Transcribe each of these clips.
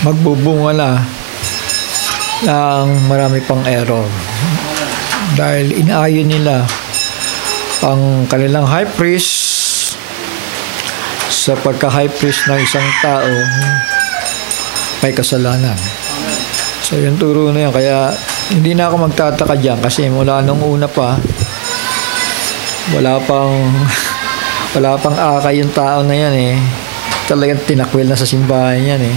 magbubunga na ng marami pang error. Dahil inaayon nila ang kanilang high priest sa pagka-high priest ng isang tao may kasalanan. So yung turo na yun. Kaya hindi na ako magtataka dyan kasi mula nung una pa wala pang akay yung tao na yan eh. Talagang tinakwil na sa simbahan yan eh.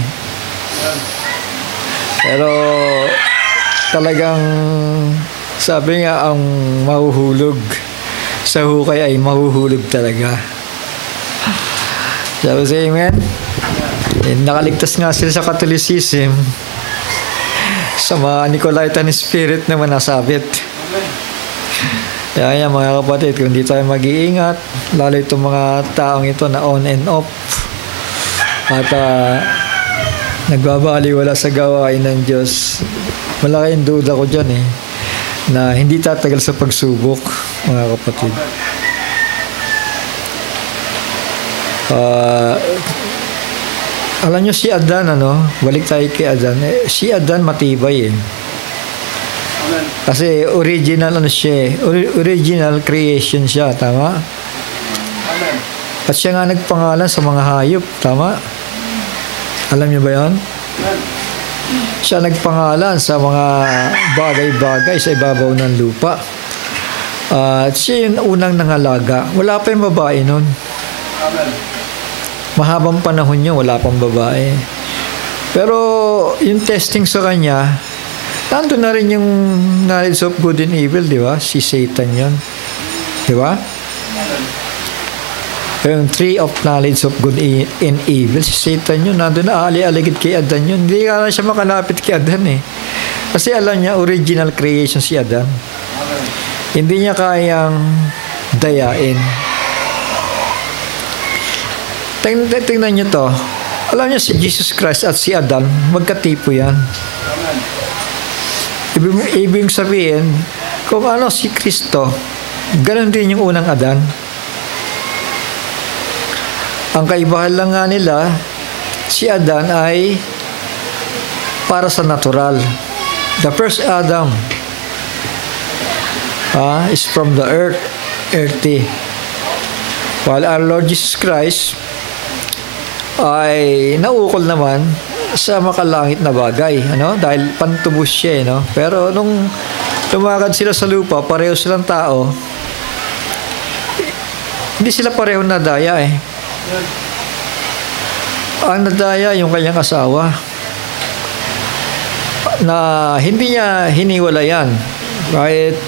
Pero talagang sabi nga ang mahuhulog sa hukay ay mahuhulog talaga. Sabi sa amen? Nakaligtas nga sila sa Catholicism. Sa mga Nicolaitan spirit naman nasabit. Kaya yan mga kapatid, kung hindi tayo mag-iingat, lalo itong mga taong ito na on and off at nagbabaliwala sa gawain ng Diyos, malaking duda ko dyan eh, na hindi tatagal sa pagsubok, mga kapatid. Alam nyo si Adan, balik tayo kay Adan. Si Adan matibay eh. Kasi original siya, original creation siya, tama? At siya nga nagpangalan sa mga hayop, tama? Alam niyo ba yan? Siya nagpangalan sa mga bagay-bagay sa ibabaw ng lupa. At siya yung unang nangalaga. Wala pa yung babae nun. Mahabang panahon niya, wala pang babae. Pero yung testing sa kanya, nandun na rin yung knowledge of good and evil, di ba? Si Satan yun. Di ba? Yung tree of knowledge of good and evil, si Satan yun. Nandun na ali-aligid kay Adan yun. Hindi ka siya makalapit kay Adan eh. Kasi alam niya, original creation si Adan. Hindi niya kayang dayain. Tingnan niyo to. Alam niyo si Jesus Christ at si Adan, magkatipo yan. Ibig sabihin, kung ano si Kristo, ganun din yung unang Adan. Ang kaibahan lang nga nila, si Adan ay para sa natural. The first Adam is from the earth, earthy. While our Lord Jesus Christ ay naukol naman sa makalangit na bagay, dahil pantubos siya, Pero nung lumakad sila sa lupa, pareho silang tao, hindi sila pareho nadaya eh. Ang nadaya yung kanyang asawa na hindi niya hiniwalayan. Kahit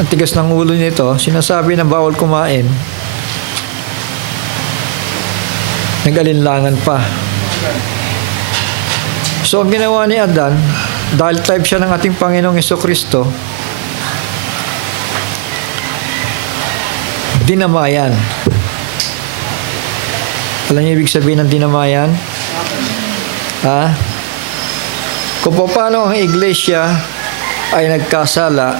ang tigas ng ulo nito, sinasabi na bawal kumain, nag-alinlangan pa. So, ang ginawa ni Adan, dahil type siya ng ating Panginoong Jesucristo, dinamayan. Alam niyo ibig sabihin ng dinamayan? Kung paano ang iglesia ay nagkasala,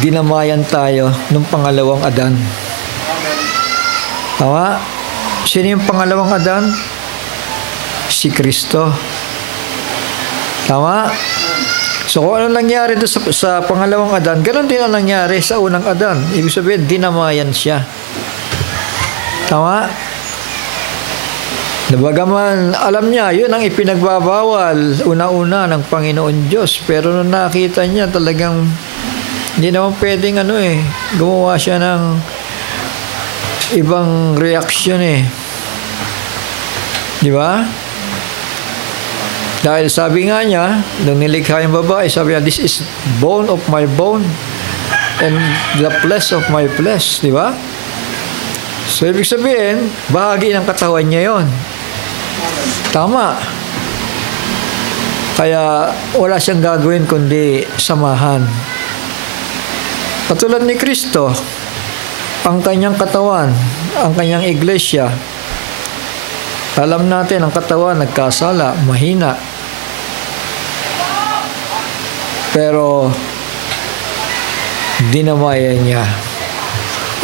dinamayan tayo ng pangalawang Adan. Tama? Sino yung pangalawang Adan? Si Kristo. Tama? So kung ano nangyari doon sa pangalawang Adan, ganoon din ang nangyari sa unang Adan. Ibig sabihin, dinamayan siya. Tama? Bagaman alam niya, yun ang ipinagbabawal una-una ng Panginoon Diyos. Pero nung nakita niya, talagang hindi naman pwedeng gumawa siya ng ibang reaksyon eh. Di ba? Dahil sabi nga niya, nung nilikha yung babae, sabi niya, this is bone of my bone and the flesh of my flesh. Di ba? So, ibig sabihin, bahagi ng katawan niya yon. Tama. Kaya, wala siyang gagawin kundi samahan. Katulad ni Kristo, ang kanyang katawan, ang kanyang iglesia, alam natin, ang katawan nagkasala, mahina. Pero, dinamayan niya.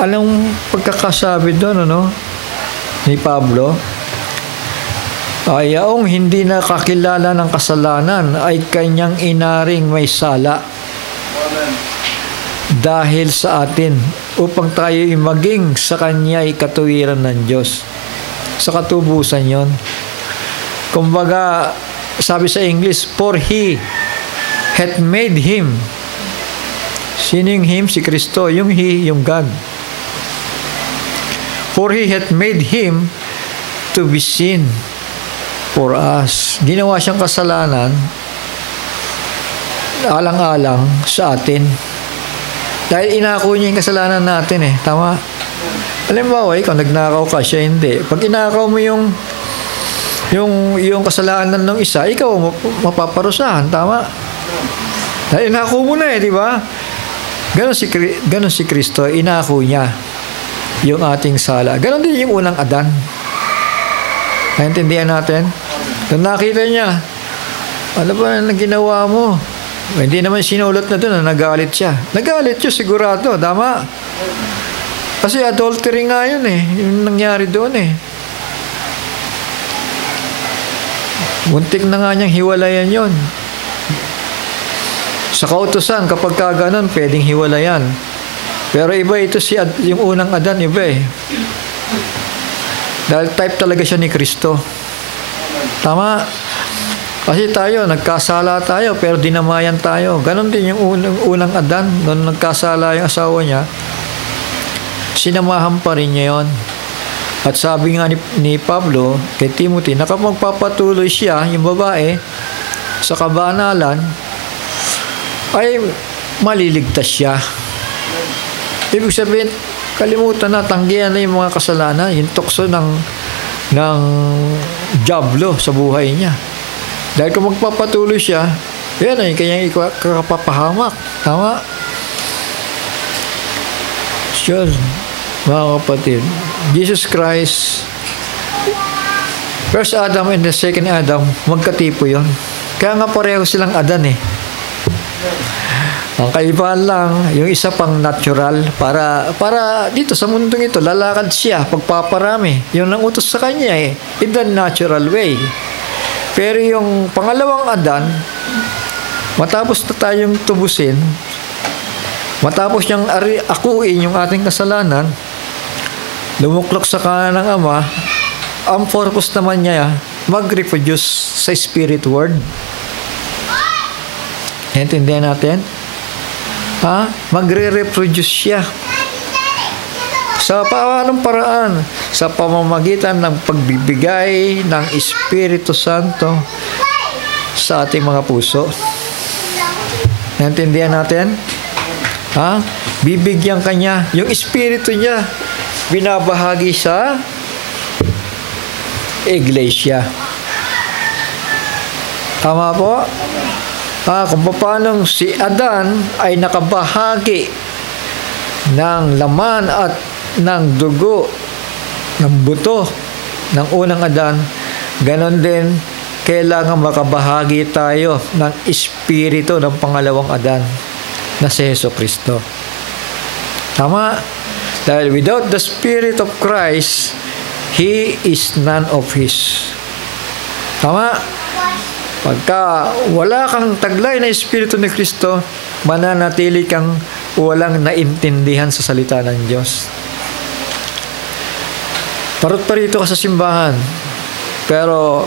Anong pagkakasabi doon, ni Pablo? Yaong hindi nakakilala ng kasalanan ay kanyang inaring may sala dahil sa atin upang tayo maging sa kanya'y katuwiran ng Diyos. Sa katubusan yon. Kumbaga, sabi sa English, for He hath made Him. Sino yung Him? Si Kristo. Yung He, yung God. For He hath made Him to be sin for us. Ginawa siyang kasalanan alang-alang sa atin. Dahil inako niya yung kasalanan natin eh. Tama? Halimbawa, ikaw nagnakaw ka, siya hindi. Pag inakaw mo yung kasalanan ng isa, ikaw mapaparusahan. Tama? Dahil inako mo na eh, di ba? Ganon si Kristo, inako niya yung ating sala. Ganon din yung unang Adan. Naintindihan natin? Nung nakita niya, ano ba ang ginawa mo? Hindi naman sinulot na doon na nagalit siya. Nagalit siya sigurado, tama? Kasi adultery nga yun eh. Yung nangyari doon eh. Muntik na nga niyang hiwalayan yun. Sa kautusan, kapag kaganon, pwedeng hiwalayan. Pero iba ito yung unang Adan, iba eh. Dahil type talaga siya ni Kristo. Tama? Kasi tayo, nagkasala tayo, pero dinamayan tayo. Ganon din yung unang Adan, nung nagkasala yung asawa niya, sinamahan pa rin niya yun. At sabi nga ni Pablo kay Timothy, na kapag magpapatuloy siya, yung babae, sa kabanalan, ay maliligtas siya. Ibig sabihin, kalimutan na, tanggihan na yung mga kasalanan, yung tukso ng diablo sa buhay niya. Dahil kung magpapatuloy siya, yan ay kanyang ikapapahamak. Tama? Sure, mga kapatid. Jesus Christ, first Adam and the second Adam, magkatipo yun. Kaya nga pareho silang Adan eh. Ang kaibahan lang, yung isa pang natural, para dito sa mundong ito, lalakad siya, pagpaparami. Yung nangutos sa kanya eh, in the natural way. Pero yung pangalawang Adan, matapos na tayong tubusin, matapos niyang akuin yung ating kasalanan, lumuklok sa kanan ng Ama, ang purpose naman niya, mag-reproduce sa Spirit Word. Naintindihan natin? Magre-reproduce siya. Sa paanong paraan? Sa pamamagitan ng pagbibigay ng Espiritu Santo sa ating mga puso. Naintindihan natin? Bibigyan kanya. Yung Espiritu niya, binabahagi sa Iglesia. Tama po? Kung paano si Adan ay nakabahagi ng laman at ng dugo, ng buto ng unang Adan, ganon din kailangan makabahagi tayo ng Espiritu ng pangalawang Adan na si Jesucristo. Tama? Dahil without the Spirit of Christ, He is none of His. Tama? Pagka wala kang taglay na Espiritu ni Kristo, mananatili kang walang naintindihan sa salita ng Diyos. Parot pa rito ka sa simbahan, pero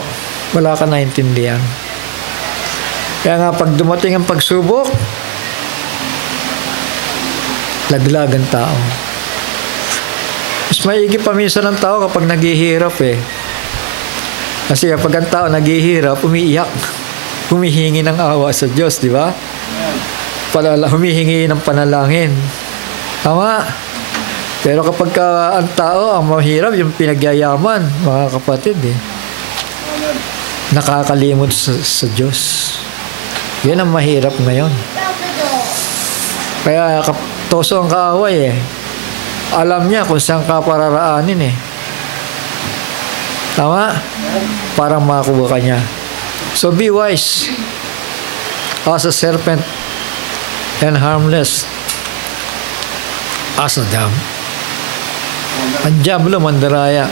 wala kang naintindihan. Kaya nga pag dumating ang pagsubok, laglagan tao. Mas maigi pa minsan ng tao kapag naghihirap eh. Kasi kapag ang tao naghihirap, umiiyak. Humihingi ng awa sa Diyos, di ba? Humihingi ng panalangin. Tama? Pero kapag ang tao, ang mahirap, yung pinagyayaman, mga kapatid, nakakalimot sa Diyos. Yan ang mahirap ngayon. Kaya toso ang kaaway eh. Alam niya kung saan ka pararaanin eh. Tama? Para makakuha ka niya. So be wise as a serpent and harmless as a dove. Ang diablo mandaraya.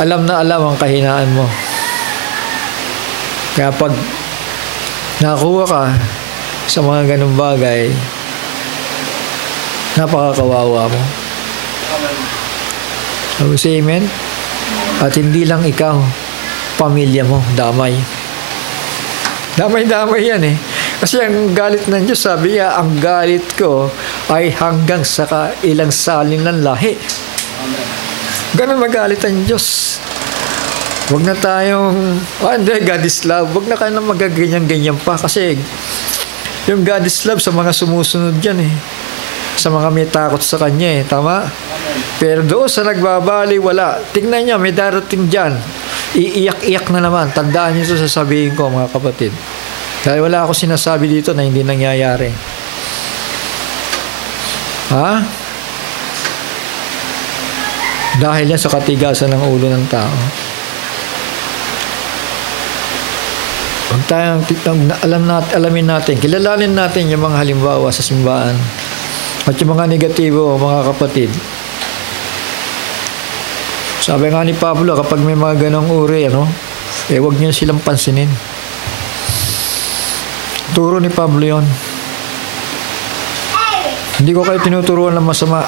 alam na alam ang kahinaan mo. Kaya pag nakuha ka sa mga ganung bagay, napakakawawa mo. Say amen? At hindi lang ikaw, pamilya mo, damay. Damay-damay yan eh. Kasi ang galit ng Diyos, sabi niya, ang galit ko ay hanggang sa ilang salin ng lahi. Ganun magalit ang Diyos. Huwag na tayong, hindi, God is love. Huwag na kayo na magaganyan-ganyan pa. Kasi yung God is love sa mga sumusunod dyan eh. Sa mga may takot sa Kanya eh. Tama? Pero doon sa nagbabali, wala. Tingnan niya, may darating dyan. Iiyak-iyak na naman. Tandaan niyo ito sasabihin ko, mga kapatid. Dahil wala ako sinasabi dito na hindi nangyayari. Ha? Dahil yan sa katigasan ng ulo ng tao. Huwag tayong alamin natin, kilalanin natin yung mga halimbawa sa simbahan at yung mga negatibo, mga kapatid. Sabi nga ni Pablo, kapag may mga ganong uri, huwag niyo silang pansinin. Turo ni Pablo yun. Hindi ko kayo tinuturuan ng masama.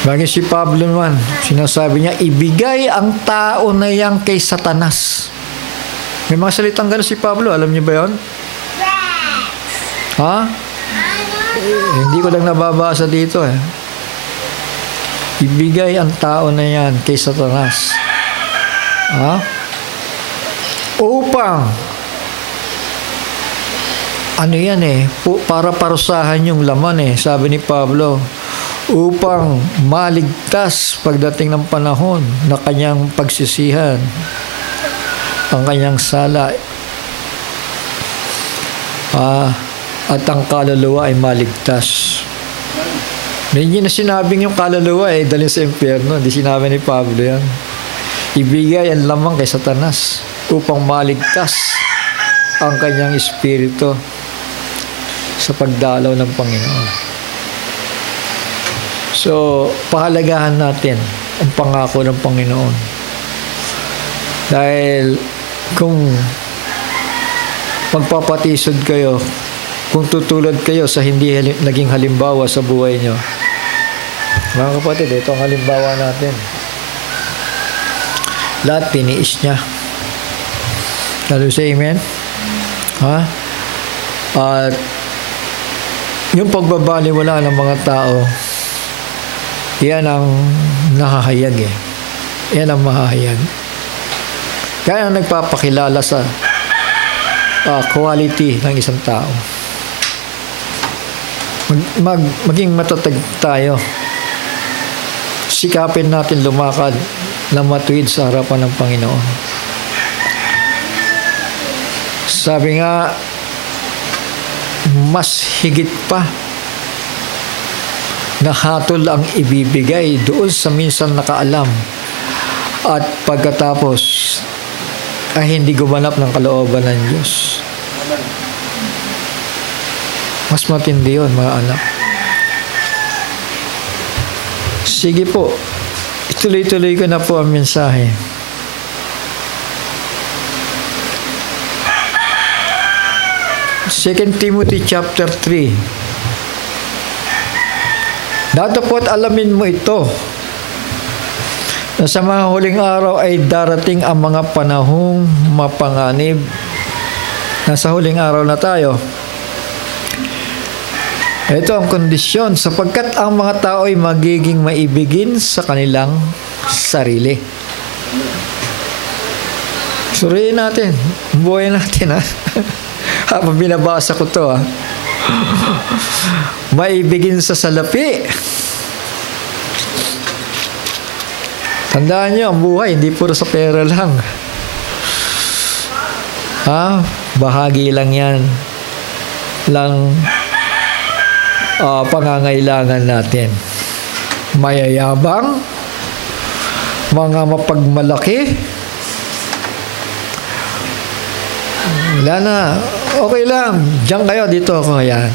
Bagay si Pablo naman, sinasabi niya, ibigay ang tao na yan kay Satanas. May mga salitang gano'n si Pablo, alam niyo ba yun? Ha? Hindi ko lang nababasa dito eh. Ibigay ang tao na yan kay Satanas. Ha? Upang ano yan eh, para parusahan yung laman eh, sabi ni Pablo, upang maligtas pagdating ng panahon na kanyang pagsisihan ang kanyang sala at ang kaluluwa ay maligtas. Hindi na sinabing yung kaluluwa eh dalhin sa impyerno, hindi sinabi ni Pablo yan. Ibigay ang lamang kay Satanas upang maligtas ang kanyang espiritu sa pagdalaw ng Panginoon. So, pahalagahan natin ang pangako ng Panginoon. Dahil kung magpapatisod kayo, kung tutulad kayo sa hindi naging halimbawa sa buhay nyo, mga kapatid, ito ang halimbawa natin. Lahat tiniis niya. Lalo sa amen? Ha? At yung pagbabaliwala ng mga tao, yan ang nakahayag eh. Yan ang mahahayag. Kaya ang nagpapakilala sa quality ng isang tao. Maging matatag tayo. Sikapin natin lumakad na matuwid sa harapan ng Panginoon. Sabi nga, mas higit pa na hatol ang ibibigay doon sa minsan nakaalam at pagkatapos ay hindi gumanap ng kalooban ng Diyos. Mas matindi yun, mga anak. Sige po, ituloy-tuloy ko na po ang mensahe. Second Timothy chapter 3. Datapot alamin mo ito, na sa mga huling araw ay darating ang mga panahong mapanganib. Nasa huling araw na tayo. Ito ang kondisyon, sapagkat ang mga tao ay magiging maibigin sa kanilang sarili. Suriin natin, buhay natin ha. Habang binabasa ko to ha. Maibigin sa salapi. Tandaan nyo, ang buhay hindi puro sa pera lang. Ha? Bahagi lang yan lang pangangailangan natin. Mayayabang, mga mapagmalaki, wala na, okay lang, diyan kayo, dito ako, yan.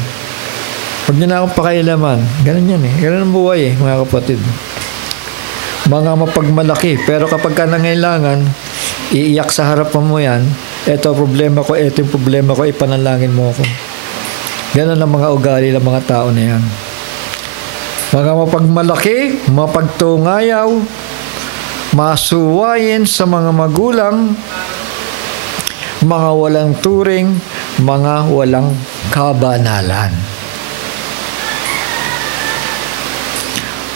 Huwag nyo na akong pakailaman. Ganun yan eh, ganun ang buhay eh, mga kapatid. mga mapagmalaki. Pero kapag ka nangailangan, iiyak sa harapan mo yan, eto problema ko, eto yung problema ko, ipanalangin mo ako. Ganun ang mga ugali ng mga tao na yan. Mga mapagmalaki, mapagtungayaw, masuwayin sa mga magulang, mga walang turing, mga walang kabanalan.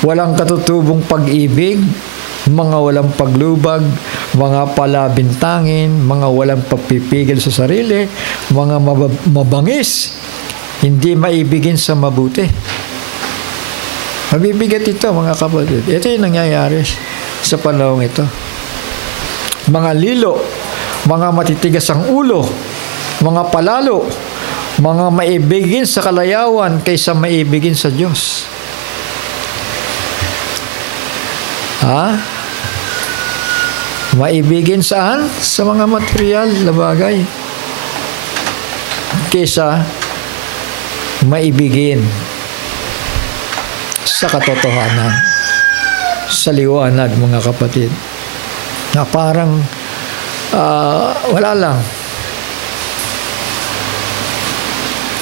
Walang katutubong pag-ibig, mga walang paglubag, mga palabintangin, mga walang pagpipigil sa sarili, mga mabangis, hindi maibigin sa mabuti. Mabibigat ito, mga kapatid. Ito yung nangyayari sa panahon ito. Mga lilo, mga matitigas ang ulo, mga palalo, mga maibigin sa kalayawan kaysa maibigin sa Diyos. Maibigin saan? Sa mga material na bagay. Kaysa maibigin sa katotohanan, sa liwanag, mga kapatid. Na parang wala lang.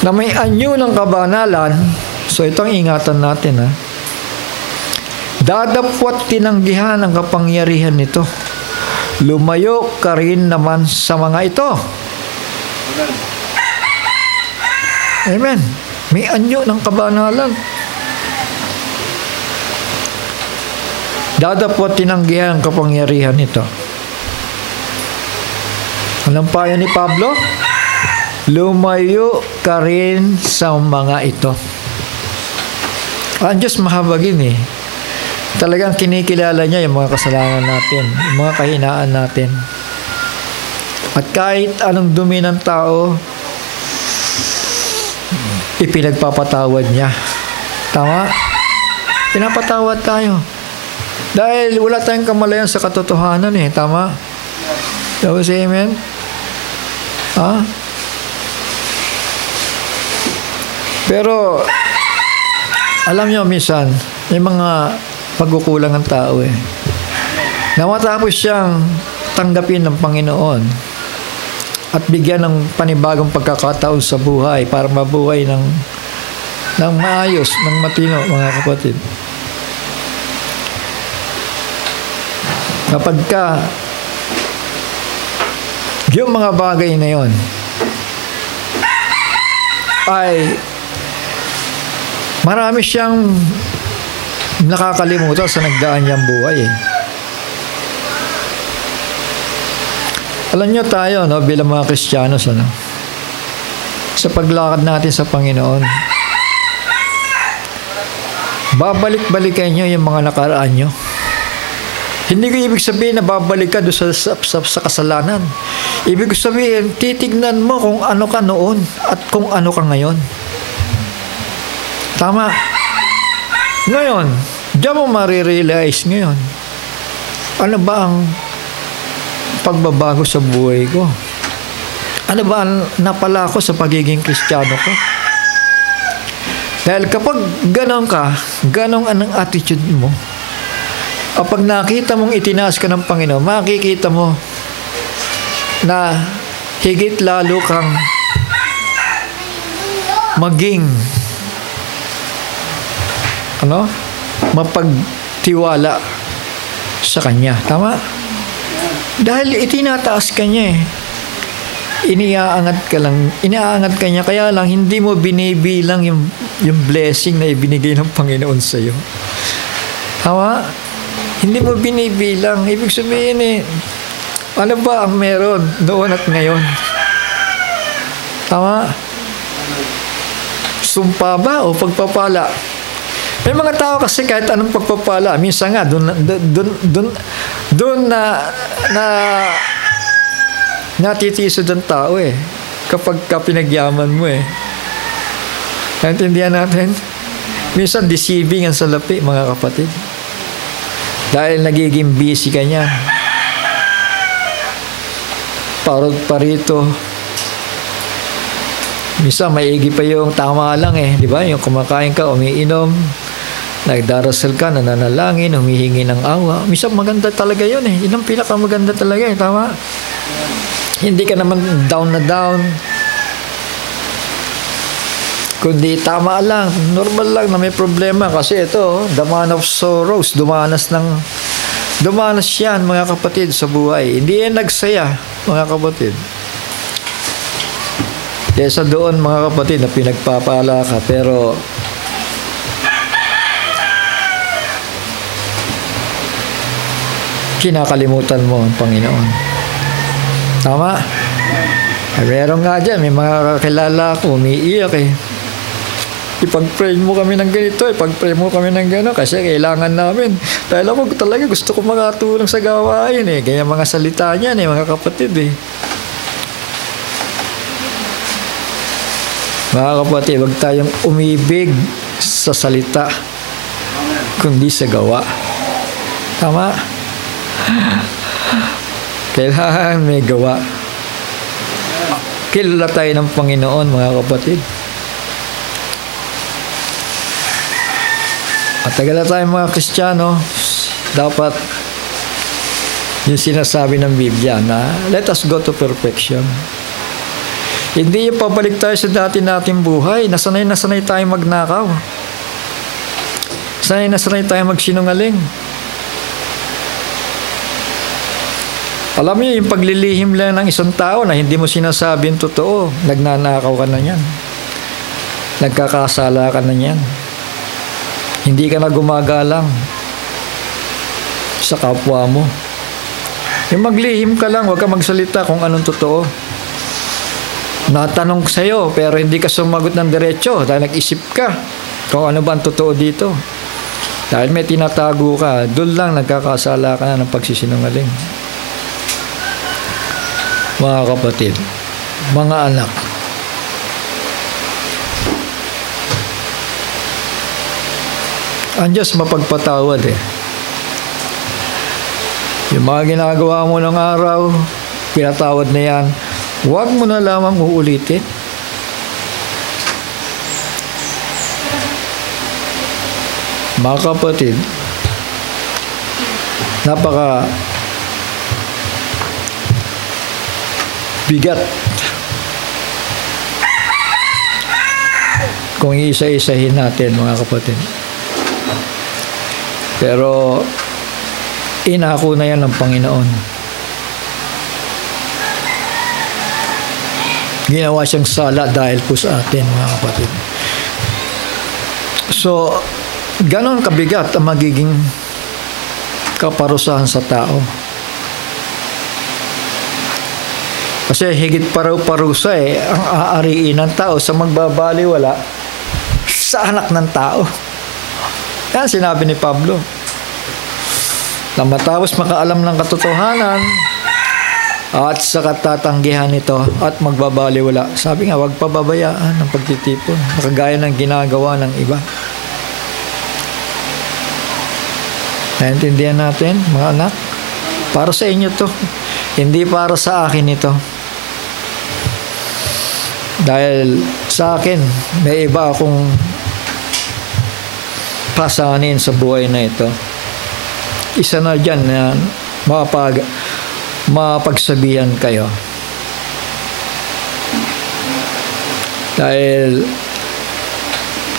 Na may anyo ng kabanalan, so itong ingatan natin, dadapwat tinanggihan ang kapangyarihan nito. Lumayo ka rin naman sa mga ito. Amen. May anyo ng kabanalan. Dadapwat tinanggihan ang kapangyarihan nito. Anong payo ni Pablo? Lumayo ka rin sa mga ito. Ang Diyos mahabagin Talagang kinikilala niya yung mga kasalanan natin, yung mga kahinaan natin. At kahit anong dumi ng tao, ipinagpapatawad niya. Tama? Pinapatawad tayo. Dahil wala tayong kamalayan sa katotohanan Tama? So, say amen? Pero, alam niyo, minsan, may mga pagkukulang ng tao na matapos siyang tanggapin ng Panginoon at bigyan ng panibagong pagkakataon sa buhay para mabuhay ng maayos, ng matino, mga kapatid. Kapag ka yung mga bagay na yon ay marami siyang nakakalimutan sa nagdaan niyang buhay Alam niyo tayo, bilang mga Kristiyanos, sa paglakad natin sa Panginoon, babalik-balikan niyo yung mga nakaraan niyo. Hindi ko ibig sabihin na babalik ka doon sa kasalanan. Ibig sabihin, titignan mo kung ano ka noon at kung ano ka ngayon. Tama. Ngayon, diyan mo marirealize ngayon. Ano ba ang pagbabago sa buhay ko? Ano ba ang napala ko sa pagiging Kristiyano ko? Dahil kapag ganon ka, ganon ang attitude mo, kapag nakita mong itinaas ka ng Panginoon, makikita mo na higit lalo kang maging mapagtiwala sa Kanya. Tama? Dahil itinataas ka niya Iniaangat ka niya, kaya lang hindi mo binibilang yung blessing na ibinigay ng Panginoon sa iyo. Tama? Hindi mo binibilang. Ibig sabihin ano ba ang meron noon at ngayon? Tama? Sumpa ba o pagpapala? May mga tao kasi kahit anong pagpapala, minsan nga doon na natitisod ang tao kapag pinagyaman mo Naintindihan natin? Minsan deceiving ang salapi, mga kapatid. Dahil nagiging busy ka niya. Parod pa rito. Minsan maigi pa yung tama lang di ba? Yung kumakain ka, umiinom. Nagdarasal ka, nananalangin, humihingi ng awa. Minsan maganda talaga yun eh. Yun ang pinakamaganda talaga eh. Tama? Hindi ka naman down na down. Kundi tama lang. Normal lang na may problema. Kasi ito, the man of sorrows, dumanas yan mga kapatid sa buhay. Hindi yan nagsaya mga kapatid. Kesa doon mga kapatid na pinagpapala ka pero kinakalimutan mo ang Panginoon. Tama? Meron nga dyan, may mga kakilala ko, umiiyak eh. Ipag-pray mo kami ng ganito, ipag-pray mo kami ng gano'n kasi kailangan namin. Dahil ako talaga gusto ko makatulong sa gawain eh. Kaya mga salita niyan eh, mga kapatid eh. Mga kapatid, huwag tayong umibig sa salita kundi sa gawa. Tama? Kailangan may gawa. Kilala tayo ng Panginoon mga kapatid. At tagal na tayo mga Kristiyano, dapat yung sinasabi ng Biblia na let us go to perfection. Hindi yung pabalik tayo sa dati nating buhay. Nasanay tayo magnakaw. Nasanay tayo magsinungaling. Alam niyo, yung paglilihim lang ng isang tao na hindi mo sinasabi yung totoo, nagnanakaw ka na yan. Nagkakasala ka na yan. Hindi ka na gumagalang sa kapwa mo. Yung maglihim ka lang, huwag ka magsalita kung anong totoo. Natanong sa'yo, pero hindi ka sumagot ng diretso dahil nag-isip ka kung ano ba ang totoo dito. Dahil may tinatago ka, doon lang nagkakasala ka na ng pagsisinungaling. Mga kapatid, mga anak, ang Diyos mapagpatawad eh. Yung mga ginagawa mo ng araw, pinatawad na yan, huwag mo na lamang uulitin. Mga kapatid, napaka bigat kung isa-isahin natin mga kapatid. Pero inako na yan ng Panginoon. Ginawa siyang sala dahil po sa atin mga kapatid. So, ganon kabigat ang magiging kaparusahan sa tao. Kasi higit parusa eh, ang aariin ng tao sa magbabaliwala sa anak ng tao. Yan sinabi ni Pablo. Na matapos makaalam ng katotohanan at sa katatanggihan nito at magbabaliwala. Sabi nga, huwag pababayaan ng pagtitipon. Nakagaya ng ginagawa ng iba. Naintindihan natin, mga anak? Para sa inyo to. Hindi para sa akin ito. Dahil sa akin, may iba akong pasanin sa buhay na ito. Isa na dyan na mapagsabihan kayo. Dahil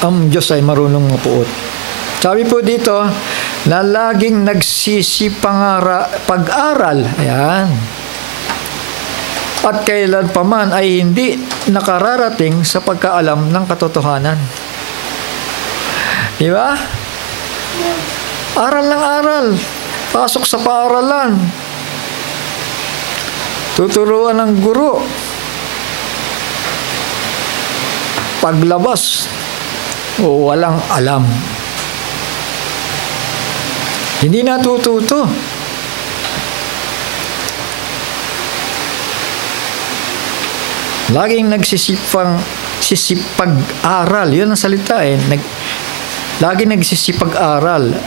ang Diyos ay marunong mapuot. Sabi po dito, na laging pag-aral. Ayan. At kailan pa man ay hindi nakararating sa pagkaalam ng katotohanan. Di ba? Aral ng aral. Pasok sa paaralan. Tuturuan ng guro. Paglabas, walang alam. Hindi natututo. Laging nagsisipag-aral. Yun ang salita eh. Laging nagsisipag-aral.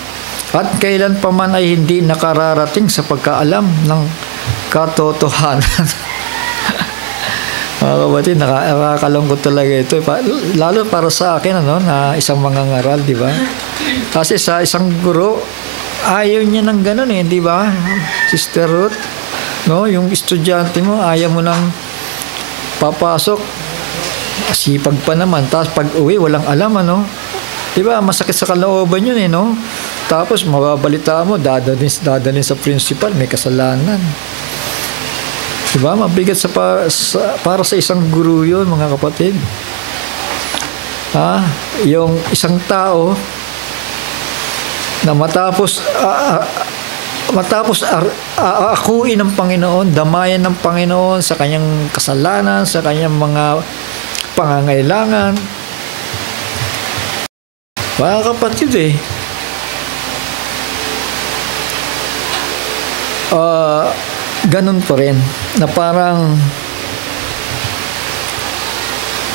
At kailan pa man ay hindi nakararating sa pagkaalam ng katotohanan. Mga kapatid, nakakalungkot talaga ito. Lalo para sa akin, na isang mangangaral, di ba? Kasi sa isang guro, ayaw niya ng ganun eh, di ba? Sister Ruth, no? Yung estudyante mo, ayaw mo nang papasok. Sipag pa naman. Tapos pag uwi, walang alam, ano? Di ba? Masakit sa kalooban yun eh, no? Tapos mababalita mo, dadalhin sa principal, may kasalanan. Di ba? Mabigat para sa isang guro yun, mga kapatid. Yung isang tao na matapos akuin ng Panginoon, damayan ng Panginoon sa kanyang kasalanan, sa kanyang mga pangangailangan. Mga kapatid ganun pa rin na parang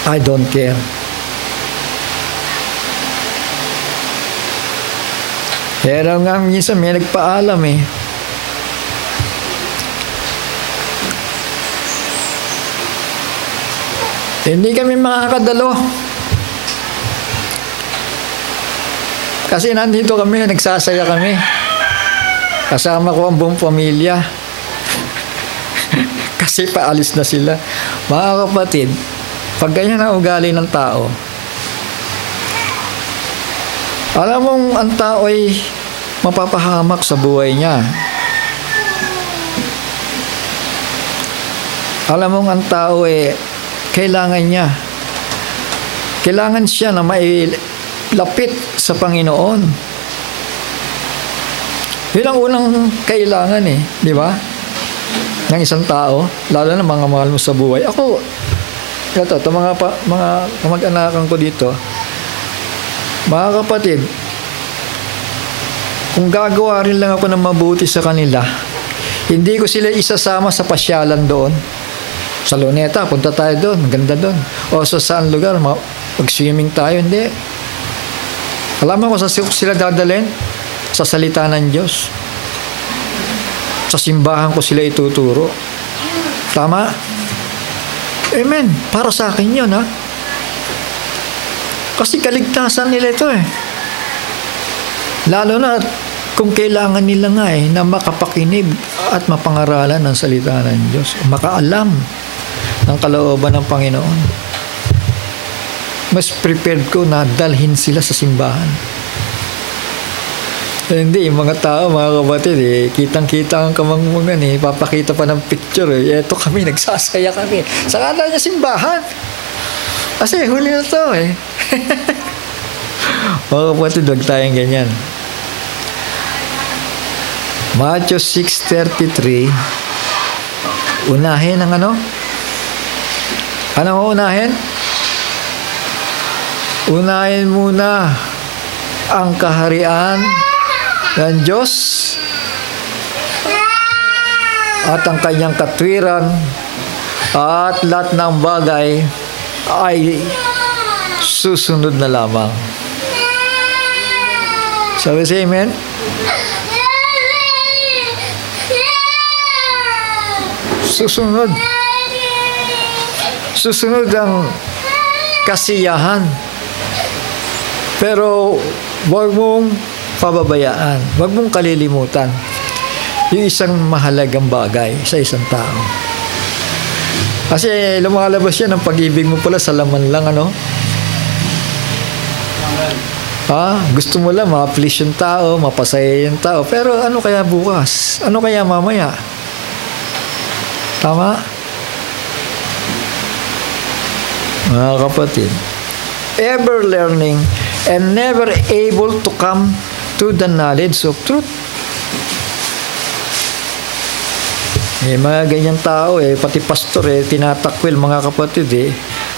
I don't care. Pero nga minsan may nagpaalam hindi kami makakadalo. Kasi nandito kami, nagsasaya kami. Kasama ko ang buong pamilya. Kasi paalis na sila. Mga kapatid, pag ganyan ang ugali ng tao, alam mong ang tao ay mapapahamak sa buhay niya. Alam mong ang tao kailangan niya. Kailangan siya na mailapit sa Panginoon. Yun ang unang kailangan di ba? Ng isang tao, lalo na mga mahal mo sa buhay. Ako, ito mga kamag-anakan ko dito, mga kapatid, kung gagawa rin lang ako ng mabuti sa kanila, hindi ko sila isasama sa pasyalan doon. Sa Luneta, punta tayo doon, ganda doon. O sa saan lugar, mag-swimming tayo, hindi. Alam mo kung saan sila dadalhin? Sa salita ng Diyos. Sa simbahan ko sila ituturo. Tama? Amen. Para sa akin yun, Kasi kaligtasan nila ito Lalo na kung kailangan nila nga na makapakinig at mapangaralan ng salita ng Diyos. Makaalam ng kalooban ng Panginoon. Mas prepared ko na dalhin sila sa simbahan. Hindi, yung mga tao, mga kapatid, kitang-kita ang kamangmangan papakita pa ng picture Eto kami, nagsasaya kami. Sa kala niya simbahan. Kasi huli na to Mga kapatid, huwag tayong ganyan. Matthew 6:33, unahin ang ano? Anong unahin? Unahin muna ang kaharian ng Diyos at ang kanyang katwiran at lahat ng bagay ay susunod na lamang. Sabi siya, amen? Susunod. Susunod ang kasiyahan. Pero huwag mong pababayaan. Huwag mong kalilimutan yung isang mahalagang bagay sa isang tao. Kasi lumalabas yan ang pag-ibig mo pala sa laman lang, gusto mo lang ma-please yung tao, mapasaya yung tao. Pero ano kaya bukas? Ano kaya mamaya? Tama? Mga kapatid, ever learning and never able to come to the knowledge of truth. Mga ganyang tao, pati pastor, tinatakwil, mga kapatid,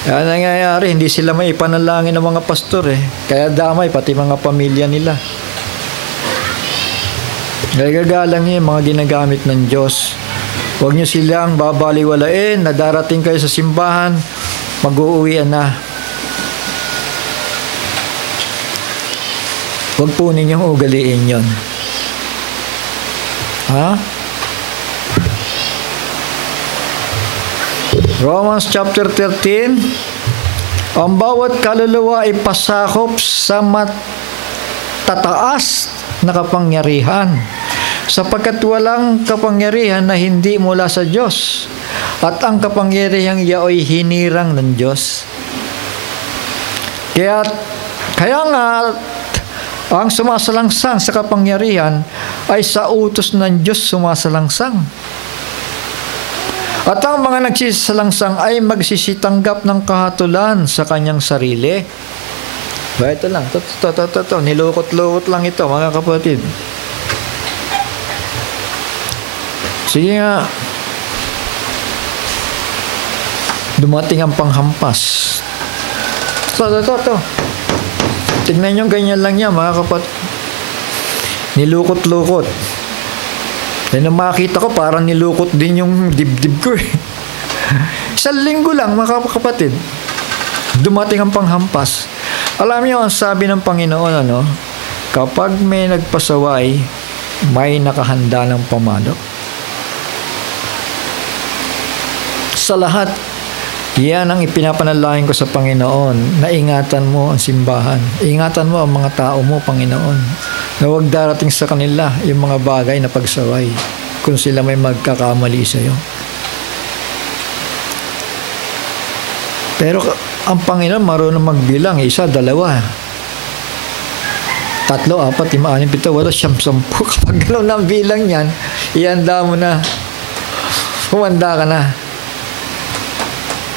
Ang nangyayari, hindi sila may ipanalangin ng mga pastor, Kaya damay, pati mga pamilya nila. Nagagalang yung mga ginagamit ng Diyos. Huwag niyo silang babaliwalain na darating kayo sa simbahan, mag-uuwian na. Huwag po ninyong ugaliin yon. Romans chapter 13, ang bawat kaluluwa ay pasakop sa tataas na kapangyarihan, sapagkat walang kapangyarihan na hindi mula sa Diyos, at ang kapangyarihang iyo'y hinirang ng Diyos. Kaya nga, ang sumasalangsang sa kapangyarihan ay sa utos ng Diyos sumasalangsang. At ang mga nagsisalangsang ay magsisitanggap ng kahatulan sa kanyang sarili. Ito lang, nilukot-lukot lang ito, mga kapatid. Sige nga, dumating ang panghampas. Tignan nyo, ganyan lang yan, mga kapatid. Nilukot-lukot. Nang makita ko, parang nilukot din yung dibdib ko eh. Isang linggo lang, mga kapatid. Dumating ang panghampas. Alam niyo, ang sabi ng Panginoon, kapag may nagpasaway, may nakahanda ng pamalo. Sa lahat, yan ang ipinapanalangin ko sa Panginoon, na ingatan mo ang simbahan. Ingatan mo ang mga tao mo, Panginoon, na huwag darating sa kanila yung mga bagay na pagsaway kung sila may magkakamali sa iyo. Pero ang Panginoon marunong magbilang, 1, 2, 3, 4, 5, 6, 7, 8, 10. Kapag gano'n ang bilang yan, ihanda mo na. Humanda ka na.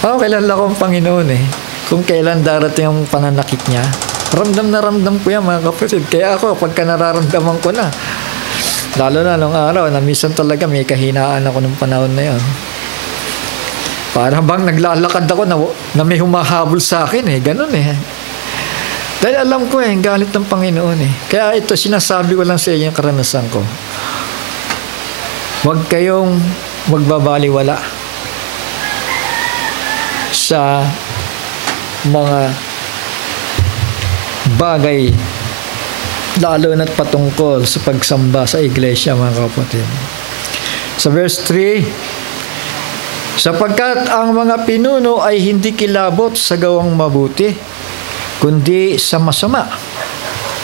Kilala ko ang Panginoon eh. Kung kailan darating ang pananakit niya, ramdam na ramdam ko yan, mga kapatid. Kaya ako, pagka nararamdaman ko na, lalo na nung araw, na minsan talaga may kahinaan ako nung panahon na yun. Parang bang naglalakad ako na may humahabol sa akin eh. Ganun eh. Dahil alam ko eh, galit ng Panginoon eh. Kaya ito, sinasabi ko lang sa inyo yung karanasan ko. Huwag kayong magbabaliwala sa mga bagay, lalo na't patungkol sa pagsamba sa iglesia, mga kapatid. Sa verse 3, sapagkat ang mga pinuno ay hindi kilabot sa gawang mabuti, kundi sa masama.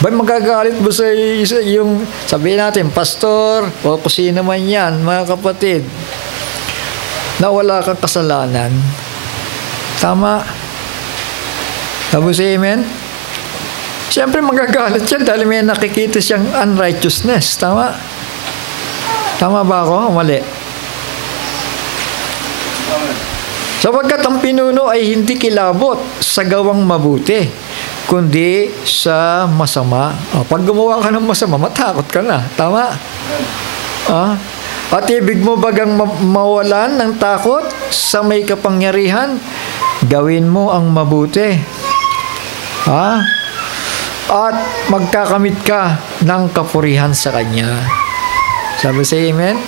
Ba'y magagalit mo sa yung, sabihin natin, pastor, o kung sino man yan, mga kapatid, na wala kang kasalanan? Tama? Tapos amen? Siyempre magagalit yan dahil may nakikita siyang unrighteousness. Tama? Tama ba ako? Mali. Sapagkat ang pinuno ay hindi kilabot sa gawang mabuti, kundi sa masama. Pag gumawa ka ng masama, matakot ka na. Tama? At ibig mo bagang mawalan ng takot sa may kapangyarihan, gawin mo ang mabuti. At magkakamit ka ng kapurihan sa Kanya. Sabi sa amen?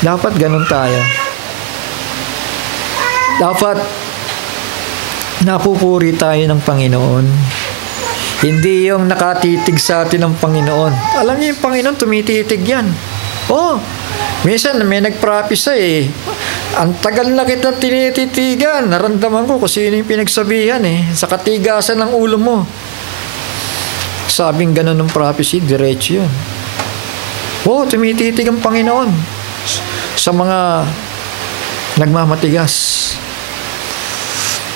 Dapat ganun tayo. Dapat napupuri tayo ng Panginoon. Hindi yung nakatitig sa atin ng Panginoon. Alam niyo yung Panginoon, tumititig yan. Minsan may nagprapisa eh. Ang tagal na kita tinititigan. Naramdaman ko kung sino yung pinagsabihan eh. Sa katigasan ng ulo mo. Sabing ganun ng prophecy, diretso yun. Tumititig ang Panginoon sa mga nagmamatigas.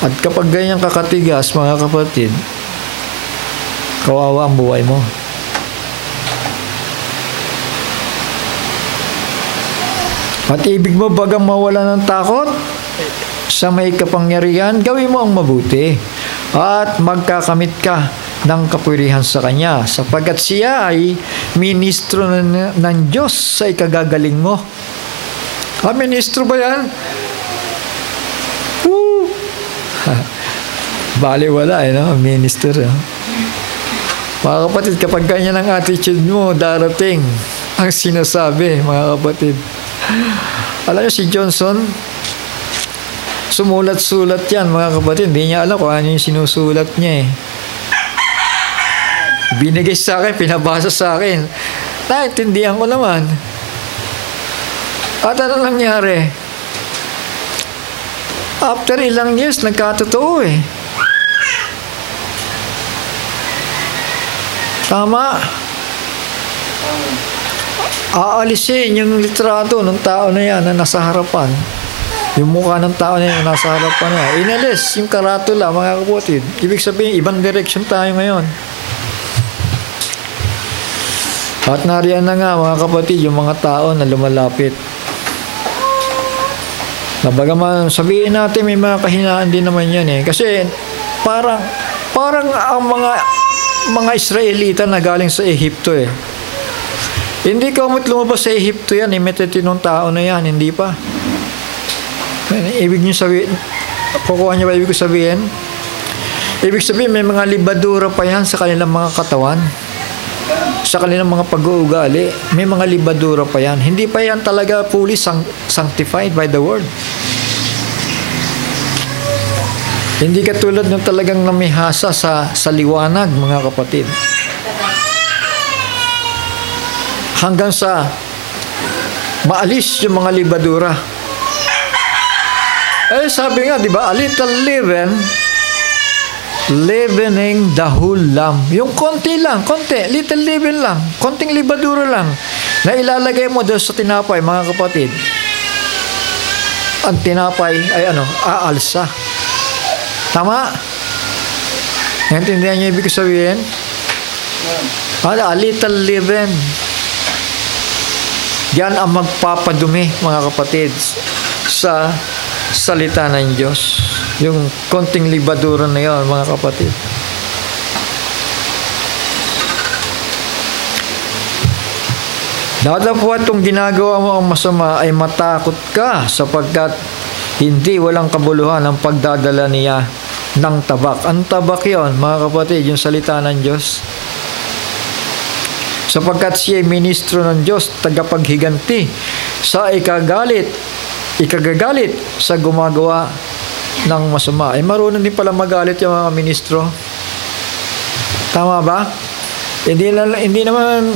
At kapag ganyan kakatigas, mga kapatid, kawawa ang buhay mo. At ibig mo bagang mawala ng takot sa may kapangyarihan, gawin mo ang mabuti at magkakamit ka ng kapurihan sa Kanya, sapagkat siya ay ministro ng Diyos sa ikagagaling mo. Ministro ba yan? Bali wala minister. Mga kapatid, kapag ganyan ang attitude mo, darating ang sinasabi, mga kapatid. Alam niyo si Johnson, sumulat-sulat yan, mga kapatid. Hindi niya alam kung ano yung sinusulat niya eh. Binigay sa akin, pinabasa sa akin. Naintindihan ko naman. At ano nangyari? After ilang years, nagkatotoo eh. Tama. Aalisin yung litrato ng tao na yan na nasa harapan. Yung mukha ng tao na yan na nasa harapan niya. Inalis yung karatula, mga kapatid. Ibig sabihin, ibang direction tayo ngayon. At nariyan na nga, mga kapatid, yung mga tao na lumalapit. Nabagaman, sabihin natin may mga kahinaan din naman yan eh. Kasi parang ang mga Israelita na galing sa Ehipto eh. Hindi ka lumabas sa Ehipto yan, imitatinong tao na yan, hindi pa. Ibig niyo sabihin, kukuha niyo ba ibig sabihin? Ibig sabihin may mga libadura pa yan sa kanilang mga katawan. Sa kanilang mga pag-uugali, may mga libadura pa yan. Hindi pa yan talaga fully sanctified by the Word. Hindi katulad ng talagang namihasa sa liwanag, mga kapatid. Hanggang sa maalis yung mga libadura. Eh, sabi nga, di ba, a little leavening the whole lump. Yung konti, little leaven lang, konting libadura lang, na ilalagay mo doon sa tinapay, mga kapatid. Ang tinapay ay aalsa. Tama? Naintindihan niyo ibig sabihin? A little leaven. Yan ang magpapadumi, mga kapatid, sa salita ng Diyos. Yung konting libadura na yun, mga kapatid. Datapwat itong ginagawa mo ang masama ay matakot ka sapagkat walang kabuluhan ang pagdadala niya ng tabak. Ang tabak yon, mga kapatid, yung salita ng Diyos. Sapagkat siya ay ministro ng Diyos, tagapaghiganti sa ikagagalit sa gumagawa ng masama. Marunong din pala magalit yung mga ministro. Tama ba? Hindi naman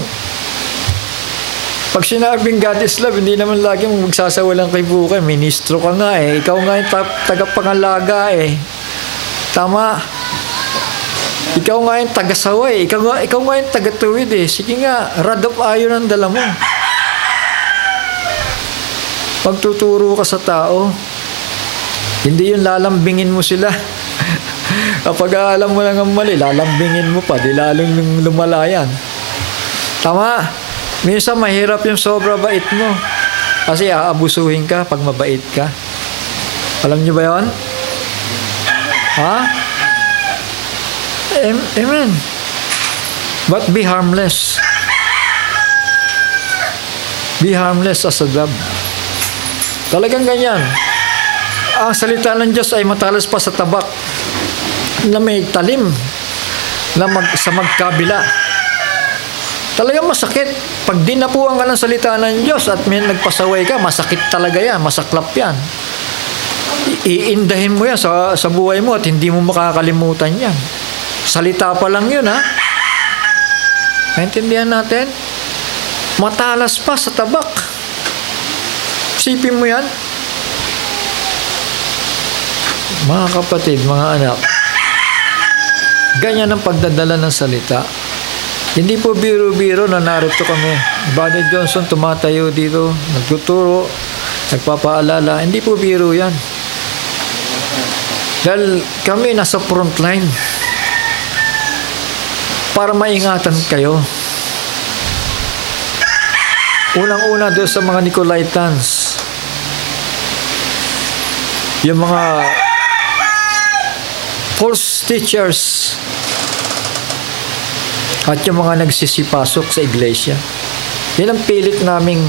pag sinabing God is love, hindi naman lagi mong magsasawalang kay bukan. Ministro ka nga eh. Ikaw nga yung tagapangalaga eh. Tama. Ikaw nga yung tagasaway. Ikaw nga yung tagatuwid eh. Sige nga, rod of iron ang dala mo. Pagtuturo ka sa tao, hindi yung lalambingin mo sila. Kapag alam mo lang ang mali, lalambingin mo pa, di lalong lumalayan. Tama. Minsan mahirap yung sobra bait mo. Kasi aabusuhin ka pag mabait ka. Alam niyo ba yun? Ha? Amen. But be harmless. Be harmless as a dove. Talagang ganyan. Ang salita ng Diyos ay matalas pa sa tabak na may talim na sa magkabila. Talagang masakit. Pag dinapuan ka ng salita ng Diyos at may nagpasaway ka, masakit talaga yan, masaklap yan. Iindahin mo yan sa buhay mo at hindi mo makakalimutan yan. Salita pa lang yun, ha? Maintindihan natin? Matalas pa sa tabak. Isipin mo yan. Mga kapatid, mga anak, ganyan ang pagdadala ng salita. Hindi po biro-biro na narito kami. Brother Johnson tumatayo dito, nagtuturo, nagpapaalala. Hindi po biro yan. Dahil kami nasa front line para maingatan kayo. Unang-una doon sa mga Nicolaitans, yung mga false teachers at yung mga nagsisipasok sa iglesia. Yan ang pilit naming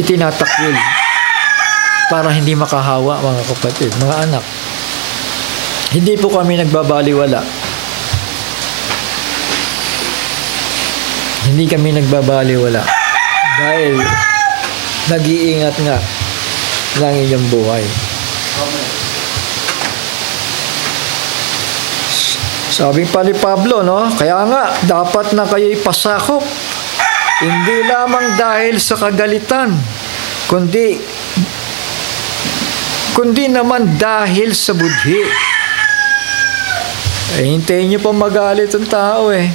itinatakwil para hindi makahawa, mga kapatid, mga anak. Hindi po kami nagbabaliwala. Hindi kami nagbabaliwala dahil nag-iingat nga ng inyong buhay. Sabi pa ni Pablo, no? Kaya nga, dapat na kayo'y pasakop. Hindi lamang dahil sa kagalitan, kundi naman dahil sa budhi. Hintayin nyo pa magalit ang tao eh.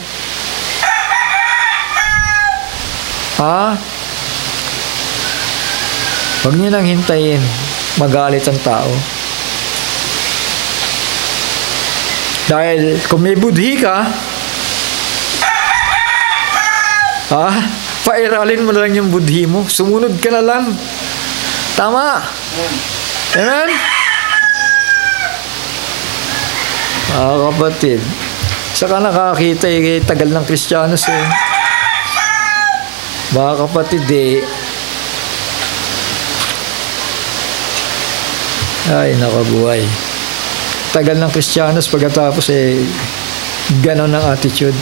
Ha? Huwag nyo nang hintayin magalit ang tao. Dahil kung may budhi ka, pairalin mo na lang yung budhi mo. Sumunod ka na lang. Tama? Amen? Kapatid, saka nakakita tagal ng Kristiyanos eh. Mga kapatid eh. Ay, nakabuhay. Tagal ng Kristiyanos pagkatapos eh, ganon ang attitude.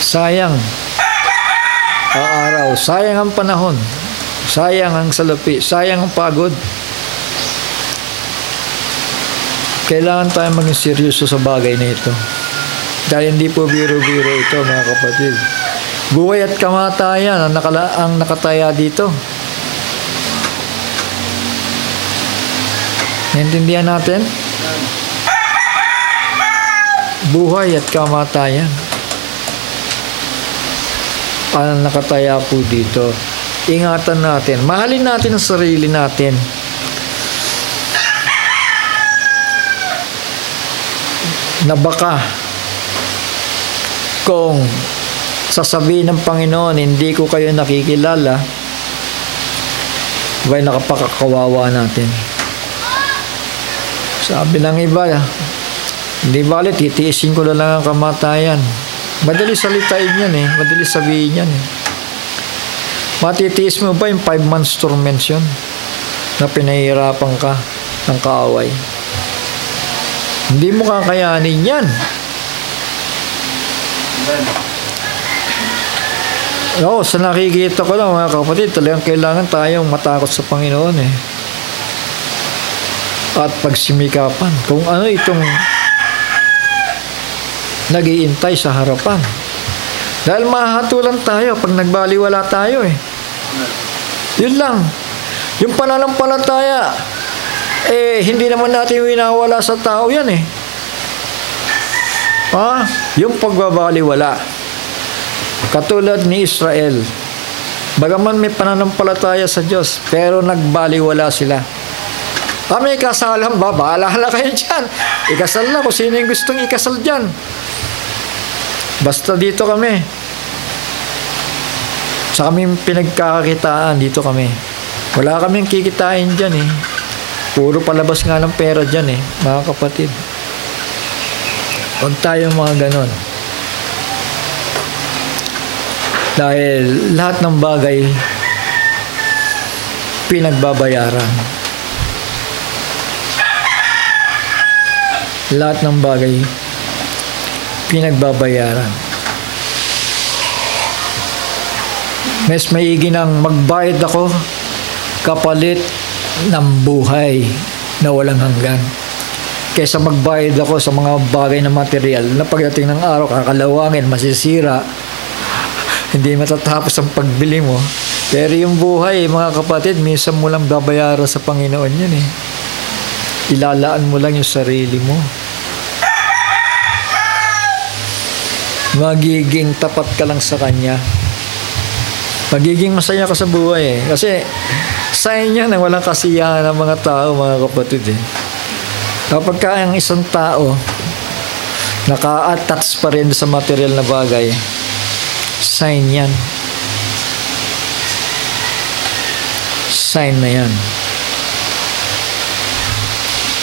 Sayang ang araw, sayang ang panahon, sayang ang salapi, sayang ang pagod. Kailangan tayo maging seryoso sa bagay na ito. Dahil hindi po biro-biro ito, mga kapatid. Buhay at kamatayan ang nakataya dito. Naintindihan natin? Buhay at kamatayan ang nakataya po dito. Ingatan natin. Mahalin natin ang sarili natin. Na baka kung sasabihin ng Panginoon, hindi ko kayo nakikilala, ba'y nakapakakawawa natin. Sabi ng iba, hindi balit, titiisin ko na lang ang kamatayan. Madali salitain yan eh. Madali sabihin yan eh. Matitiis mo ba yung 5 months torments yun? Na pinahihirapan ka ng kaaway? Hindi mo kakayanin yan. Oo, sa nakikita ko lang mga kapatid, talagang kailangan tayong matakot sa Panginoon eh. At pagsimikapan kung ano itong nag-iintay sa harapan. Dahil mahatulan tayo pag nagbaliwala tayo eh. Yun lang. Yung pananampalataya, hindi naman natin winawala sa tao yan eh. Yung pagbabaliwala. Katulad ni Israel. Bagaman may pananampalataya sa Diyos, pero nagbaliwala sila. May kasalan ba? Bahala na kayo dyan. Ikasal na kung sino yung gustong ikasal dyan. Basta dito kami. Sa kaming pinagkakakitaan, dito kami. Wala kaming kikitain dyan eh. Puro palabas nga ng pera dyan eh, mga kapatid. Huwag tayong mga ganon. Dahil lahat ng bagay pinagbabayaran. Lahat ng bagay pinagbabayaran. Mas maigi nang magbayad ako kapalit ng buhay na walang hanggan kaysa magbayad ako sa mga bagay na material na pagdating ng araw kakalawangin, masisira, hindi matatapos ang pagbili mo. Pero yung buhay, mga kapatid, minsan mo lang babayaran sa Panginoon yun eh. Ilalaan mo lang yung sarili mo. Magiging tapat ka lang sa Kanya. Magiging masaya ka sa buhay eh. Kasi sign yan na walang kasiyahan ng mga tao, mga kapatid eh. Kapag ka ang isang tao naka-attach pa rin sa material na bagay, sign yan. Sign na yan.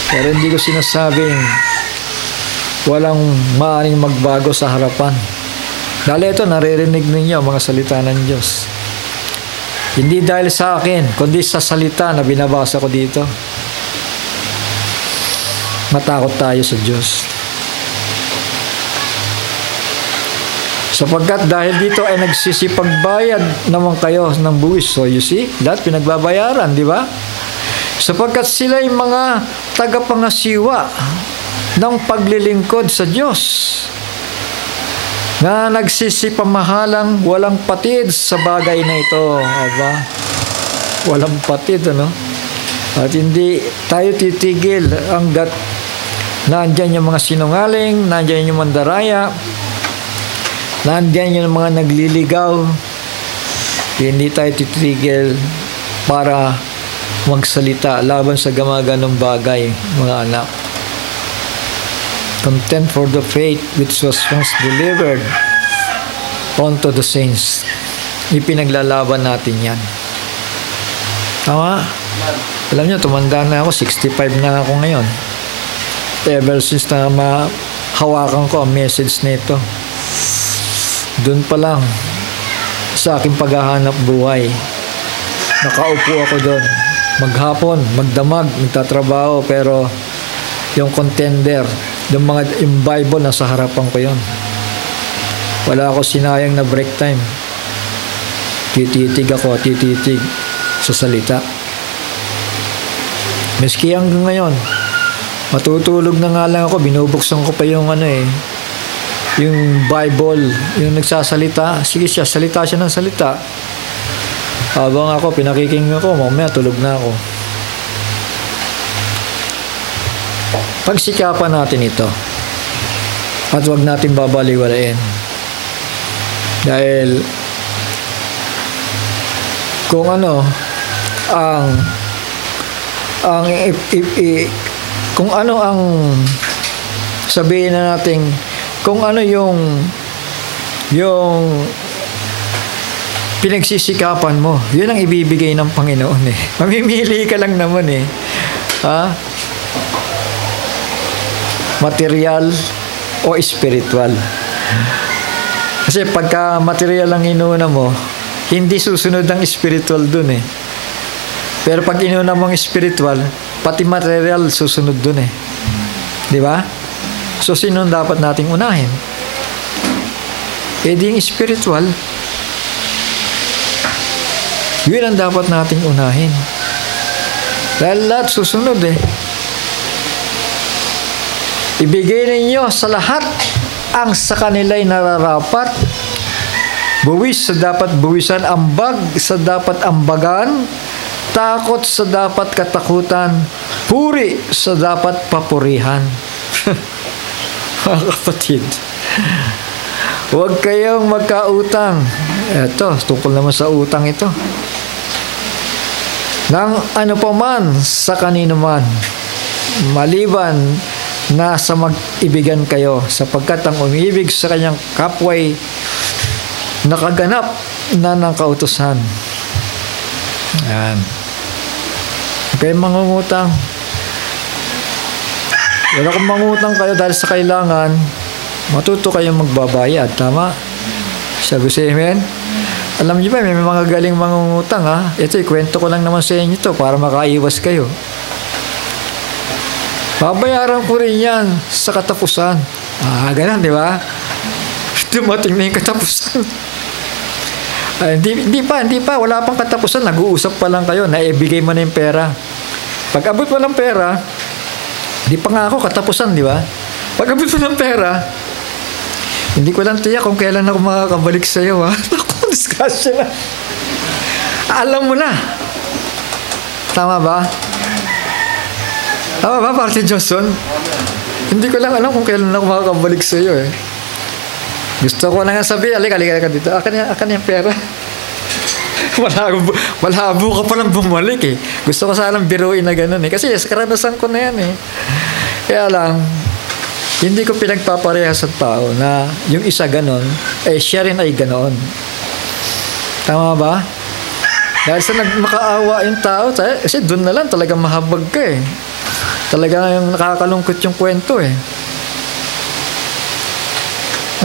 Pero hindi ko sinasabing walang maaaring magbago sa harapan. Dahil ito, naririnig ninyo mga salita ng Diyos. Hindi dahil sa akin, kundi sa salita na binabasa ko dito. Matakot tayo sa Diyos. Sapagkat dahil dito ay nagsisipagbayad naman kayo ng buwis. So you see, lahat pinagbabayaran, di ba? Sapagkat sila yung mga tagapangasiwa ng paglilingkod sa Diyos na nagsisipamahalang walang patid sa bagay na ito. Aba? Walang patid, ano? At hindi tayo titigil hanggat Nandyan yung mga sinungaling, nandyan yung mandaraya, nandyan yung mga nagliligaw. Hindi tayo titigil para magsalita laban sa gamaganong bagay, mga anak. Contend for the faith which was once delivered unto the saints. Ipinaglalaban natin yan. Tama? Alam niyo, tumanda na ako, 65 na ako ngayon. Ever since na mahawakan ko ang message nito, doon pa lang sa aking paghahanap buhay, nakaupo ako doon. Maghapon, magdamag, magtatrabaho, pero yung contender, yung Bible nasa harapan ko yon. Wala ako sinayang na break time. Tititig sa salita. Miski hanggang ngayon, matutulog na nga lang ako, binubuksan ko pa yung yung Bible, yung nagsasalita. Sige siya, salita siya ng salita. Habang ako, pinakikinggan ko, mamaya tulog na ako. Pagsikapan natin ito. At huwag natin babaliwalain. Dahil kung ano kung ano ang sabihin na natin, kung ano yung pinagsisikapan mo, yun ang ibibigay ng Panginoon eh. Mamimili ka lang naman eh. Ha? Material o spiritual. Kasi pagka material ang inuna mo, hindi susunod ang spiritual dun eh. Pero pag inuna mong spiritual, pati material susunod dun eh. Di ba? So, sino dapat nating unahin? Eh, di yung spiritual. Yun ang dapat nating unahin. Dahil lahat susunod eh. Ibigay ninyo sa lahat ang sa kanila'y nararapat. Buwis sa dapat buwisan, ambag sa dapat ambagan, takot sa dapat katakutan, puri sa dapat papurihan. Mga kapatid, huwag kayong magkautang. Ito, tungkol naman sa utang ito. Nang ano pa man sa kanino man, maliban na sa mag-ibigan kayo, sapagkat ang umibig sa kanyang kapway nakaganap na ng kautusan. Yan. Okay, mangungutang. Wala kung mangutang kayo dahil sa kailangan, matuto kayong magbabayad. Tama? Sabi sa amen? Alam niyo ba, may mga galing mangungutang ha? Ito, ikwento ko lang naman sa inyo ito para makaiwas kayo. Babayaran ko rin yan sa katapusan. Ganun, di ba? Dumating na yung katapusan. Hindi pa. Wala pang katapusan. Nag-uusap pa lang kayo. Naibigay mo na yung pera. Pag abot mo ng pera, di pa nga ako katapusan, di ba? Pag abot mo ng pera, hindi ko lang tiyak kung kailan ako makakabalik sa iyo, ha? Naku, discussion na. Alam mo na. Tama ba? Tama ba, Martin Johnson? Hindi ko lang alam kung kailan ako makakabalik sa iyo, eh. Gusto ko na nga sabihin, alika dito. Akan yung pera. Malabo ka palang bumalik eh. Gusto ko sanang biruin na gano'n eh. Kasi sa karanasan ko na yan eh. Kaya lang, hindi ko pinagpapareha sa tao na yung isa gano'n, siya rin ay gano'n. Tama ba? Dahil sa nagmakaawa yung tao, kasi doon na lang talagang mahabag ka eh. Talaga yung nakakalungkot yung kwento eh.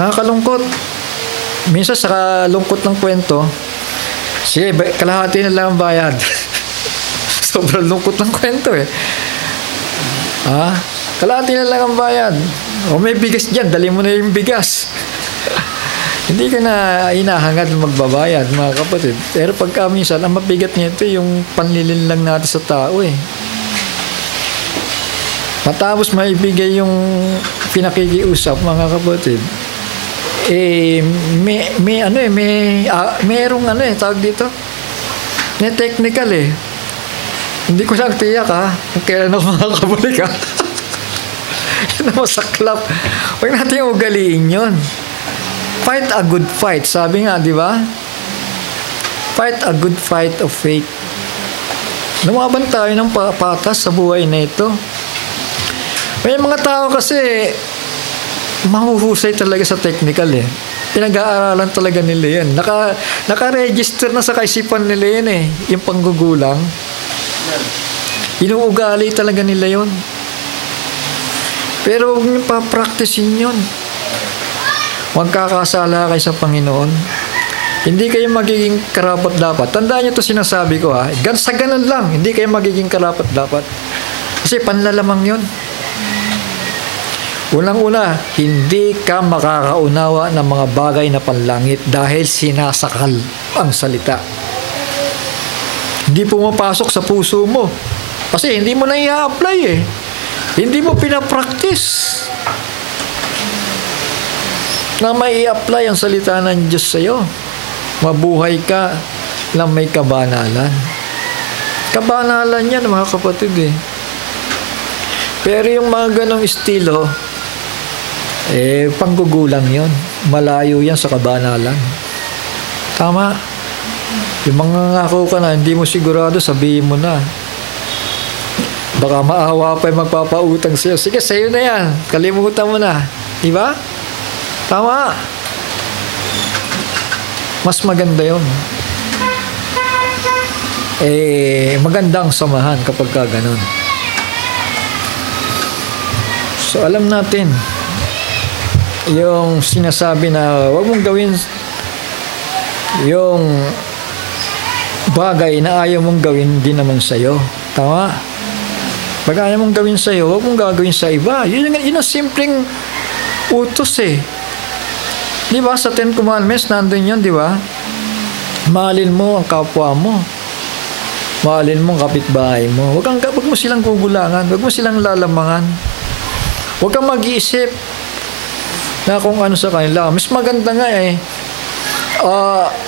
Nakakalungkot. Minsan sa kalungkot ng kwento, sige, kalahati na lang ang bayad. Sobrang lungkot ng kwento eh. Kalahati na lang ang bayad. O may bigas dyan, dali mo na yung bigas. Hindi ka na hinahangad magbabayad, mga kapatid. Pero pagka minsan, ang mabigat nito yung panlilin lang natin sa tao eh. Matapos maibigay yung pinakikiusap, mga kapatid, merong tawag dito, may technical eh. Hindi ko lang tiyak kung kailan ako makakabalik na masaklap. Huwag natin ugaliin yun. Fight a good fight. Sabi nga, di ba? Fight a good fight of faith. Lumaban tayo ng patas sa buhay na ito. May mga tao kasi mahuhusay talaga sa technical eh. Pinag-aaralan talaga nila yan. Naka-register na sa kaisipan nila yan eh. Yung panggugulang. Inuugali talaga nila yon. Pero huwag niyo pa-practicein yun. Huwag kakasala kayo sa Panginoon. Hindi kayo magiging karapat-dapat. Tandaan niyo ito sinasabi ko ha. Sa ganun lang, hindi kayo magiging karapat-dapat. Kasi panlalamang yun. Unang-una, hindi ka makakaunawa ng mga bagay na panlangit dahil sinasakal ang salita. Hindi pumapasok sa puso mo. Kasi hindi mo na i-apply eh. Hindi mo pinapractice na may i-apply ang salita ng Diyos sa iyo. Mabuhay ka na may kabanalan. Kabanalan yan, mga kapatid eh. Pero yung mga ganong estilo, panggugulang yon. Malayo yan sa kabanalan. Tama. Yung mga ngako ka na, hindi mo sigurado, sabihin mo na. Baka maawa pa yung magpapautang sa'yo. Sige, sa'yo na yan. Kalimutan mo na. Diba? Tama. Mas maganda yun. Magandang samahan kapag ka ganun. So, alam natin, yung sinasabi na huwag mong gawin yung bagay na ayaw mong gawin din naman sa'yo. Tama? Pag ayaw mong gawin sa'yo, huwag mong gagawin sa iba. Yun ang simpleng utos eh. Di ba? Sa Ten Commandments, nandun yun, di ba? Mahalin mo ang kapwa mo. Mahalin mo ang kapitbahay mo. Huwag mo silang gugulangan. Huwag mo silang lalamangan. Huwag kang mag-iisip na kung ano sa kanila. Mas maganda nga eh.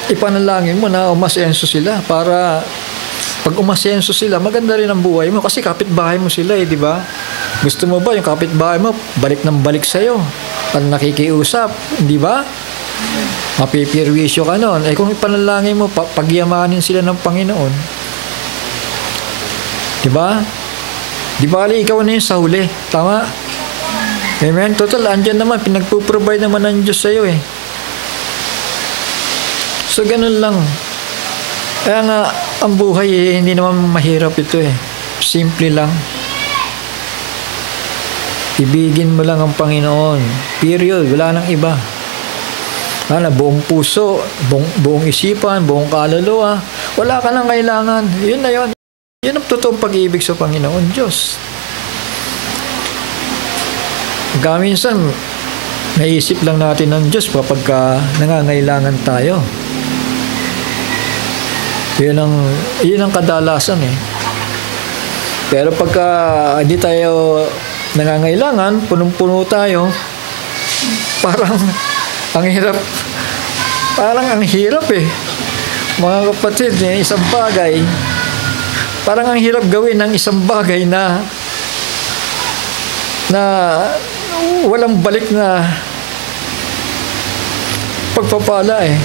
Ipanalangin mo na umasenso sila para pag umasenso sila, maganda rin ang buhay mo kasi kapitbahay mo sila eh, di ba? Gusto mo ba yung kapitbahay mo balik ng balik sa'yo? Pag nakikiusap, di ba? Mapipirwisyo ka nun. Kung ipanalangin mo, pagyamanin sila ng Panginoon. Di ba? Di ba ikaw na yung sa huli? Tama? Amen? Total, andyan naman, pinagpuprovide naman ng Diyos sa'yo eh. So, ganun lang. Kaya nga, ang buhay hindi naman mahirap ito eh. Simple lang. Ibigin mo lang ang Panginoon. Period. Wala nang iba. Buong puso, buong isipan, buong kaluluwa. Wala ka nang kailangan. Yun na yun. Yun ang totoong pag-ibig sa Panginoon Diyos. Minsan, naisip lang natin ng Diyos kapag nangangailangan tayo. Yun ang kadalasan eh. Pero pagka hindi tayo nangangailangan, punong-puno tayo, parang ang hirap eh. Mga kapatid, isang bagay, parang ang hirap gawin ng isang bagay na walang balik na pagpapala eh.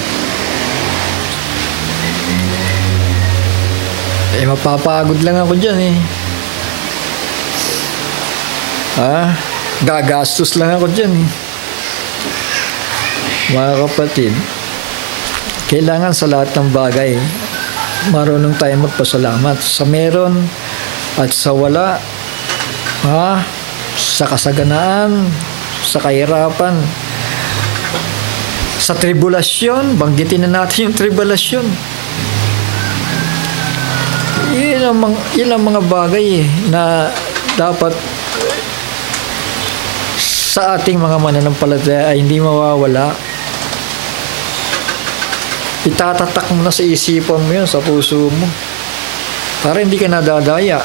Mapapagod lang ako dyan eh. Gagastos lang ako dyan eh. Mga kapatid, kailangan sa lahat ng bagay marunong tayo magpasalamat sa meron at sa wala, sa kasaganaan, sa kahirapan, sa tribulasyon. Banggitin na natin yung tribulasyon. Yun ang mga bagay na dapat sa ating mga mananampalataya ay hindi mawawala. Itatatak mo na sa isipan mo yun, sa puso mo, para hindi ka nadadaya.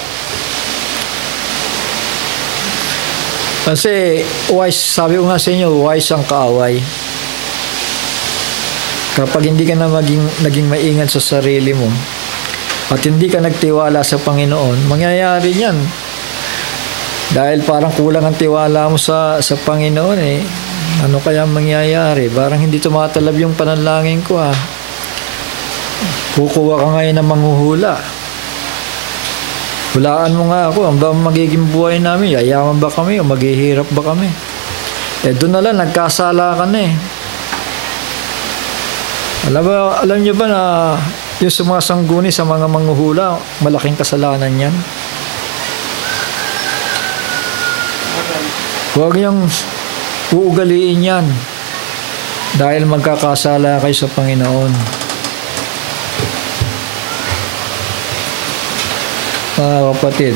Kasi sabi ko nga sa inyo, wise ang kaaway. Kapag hindi ka na naging maingat sa sarili mo at hindi ka nagtiwala sa Panginoon, mangyayari yan. Dahil parang kulang ang tiwala mo sa Panginoon eh. Ano kaya mangyayari? Parang hindi tumatalab yung panalangin ko ah. Kukuha ka ngayon ng manghuhula. Hulaan mo nga ako, ang ba magiging buhay namin? Yayaman ba kami o maghihirap ba kami? Doon na lang, nagkasala ka na eh. Alam niyo ba na yung sumasangguni sa mga manghuhula, malaking kasalanan yan? Huwag niyang uugaliin yan dahil magkakasala kayo sa Panginoon. Mga kapatid,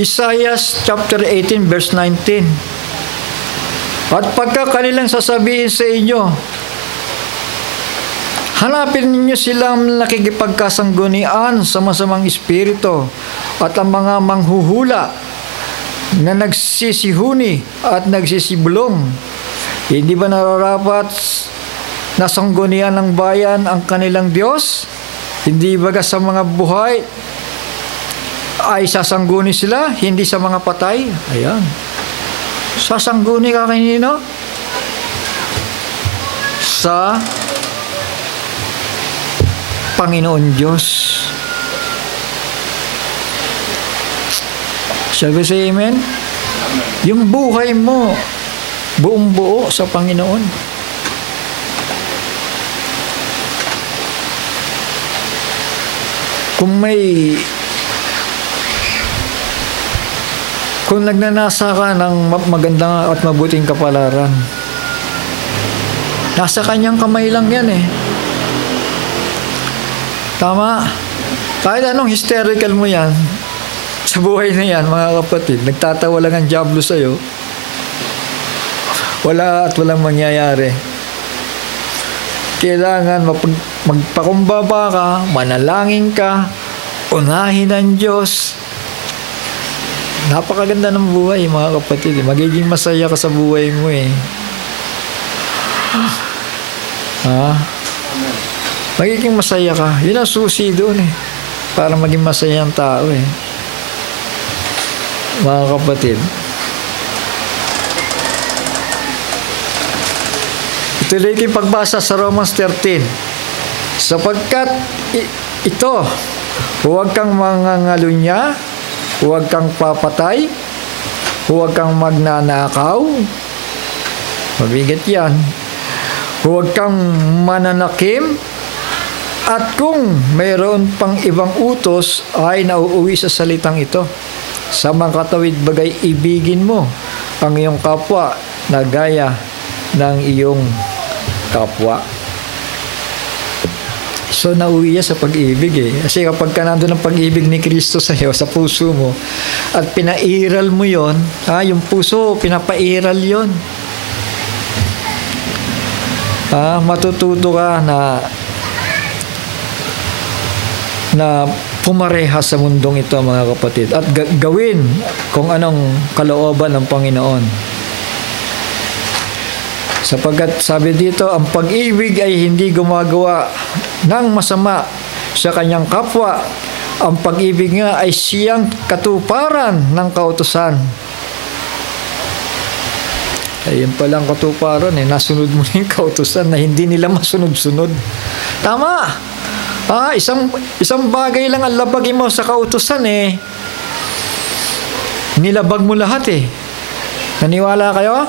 Isaiah chapter 18 verse 19. At pagka kanilang sasabihin sa inyo, hanapin ninyo silang nakikipagkasanggunian sa masamang espiritu at ang mga manghuhula na nagsisihuni at nagsisibulong. Hindi ba nararapat na sanggunian ng bayan ang kanilang Diyos? Hindi ba sa mga buhay ay sasangguni sila, hindi sa mga patay? Ayan. Sasangguni ka kanino? Sa Panginoon Diyos. Shall we say amen? Yung buhay mo, buong buo sa Panginoon. Kung nagnanasa ka ng magandang at mabuting kapalaran, nasa kanyang kamay lang yan eh. Tama. Kahit anong hysterical mo yan, sa buhay na yan, mga kapatid, nagtatawa lang ang diablo sa'yo, wala at walang mangyayari. Kailangan magpakumbaba ka, manalangin ka, unahin ang Diyos. Napakaganda ng buhay, mga kapatid. Magiging masaya ka sa buhay mo eh. Magiging masaya ka. Yun ang susi doon eh. Para maging masaya ang tao eh. Mga kapatid. Ituloy ko yung pagbasa sa Romans 13. Sapagkat ito, huwag kang mangangalunya, huwag kang papatay, huwag kang magnanakaw. Mabigat yan. Huwag kang mananakim. At kung mayroon pang ibang utos ay nauuwi sa salitang ito. Sa mga katawid bagay, ibigin mo ang iyong kapwa na gaya ng iyong kapwa. So, nauwi sa pag-ibig eh. Kasi kapag ka nandun ang pag-ibig ni Kristo sa iyo, sa puso mo, at pinairal mo yon, yung puso, pinapairal yon. Matututo ka na pumareha sa mundong ito, mga kapatid, at gawin kung anong kalooban ng Panginoon. Sapagkat sabi dito, ang pag-ibig ay hindi gumagawa ng masama sa kanyang kapwa. Ang pag-ibig nga ay siyang katuparan ng kautusan. Ayun palang katuparan eh. Nasunod mo na yung kautusan na hindi nila masunod-sunod. Tama! Isang bagay lang ang labagin mo sa kautusan eh. Nilabag mo lahat eh. Naniwala kayo?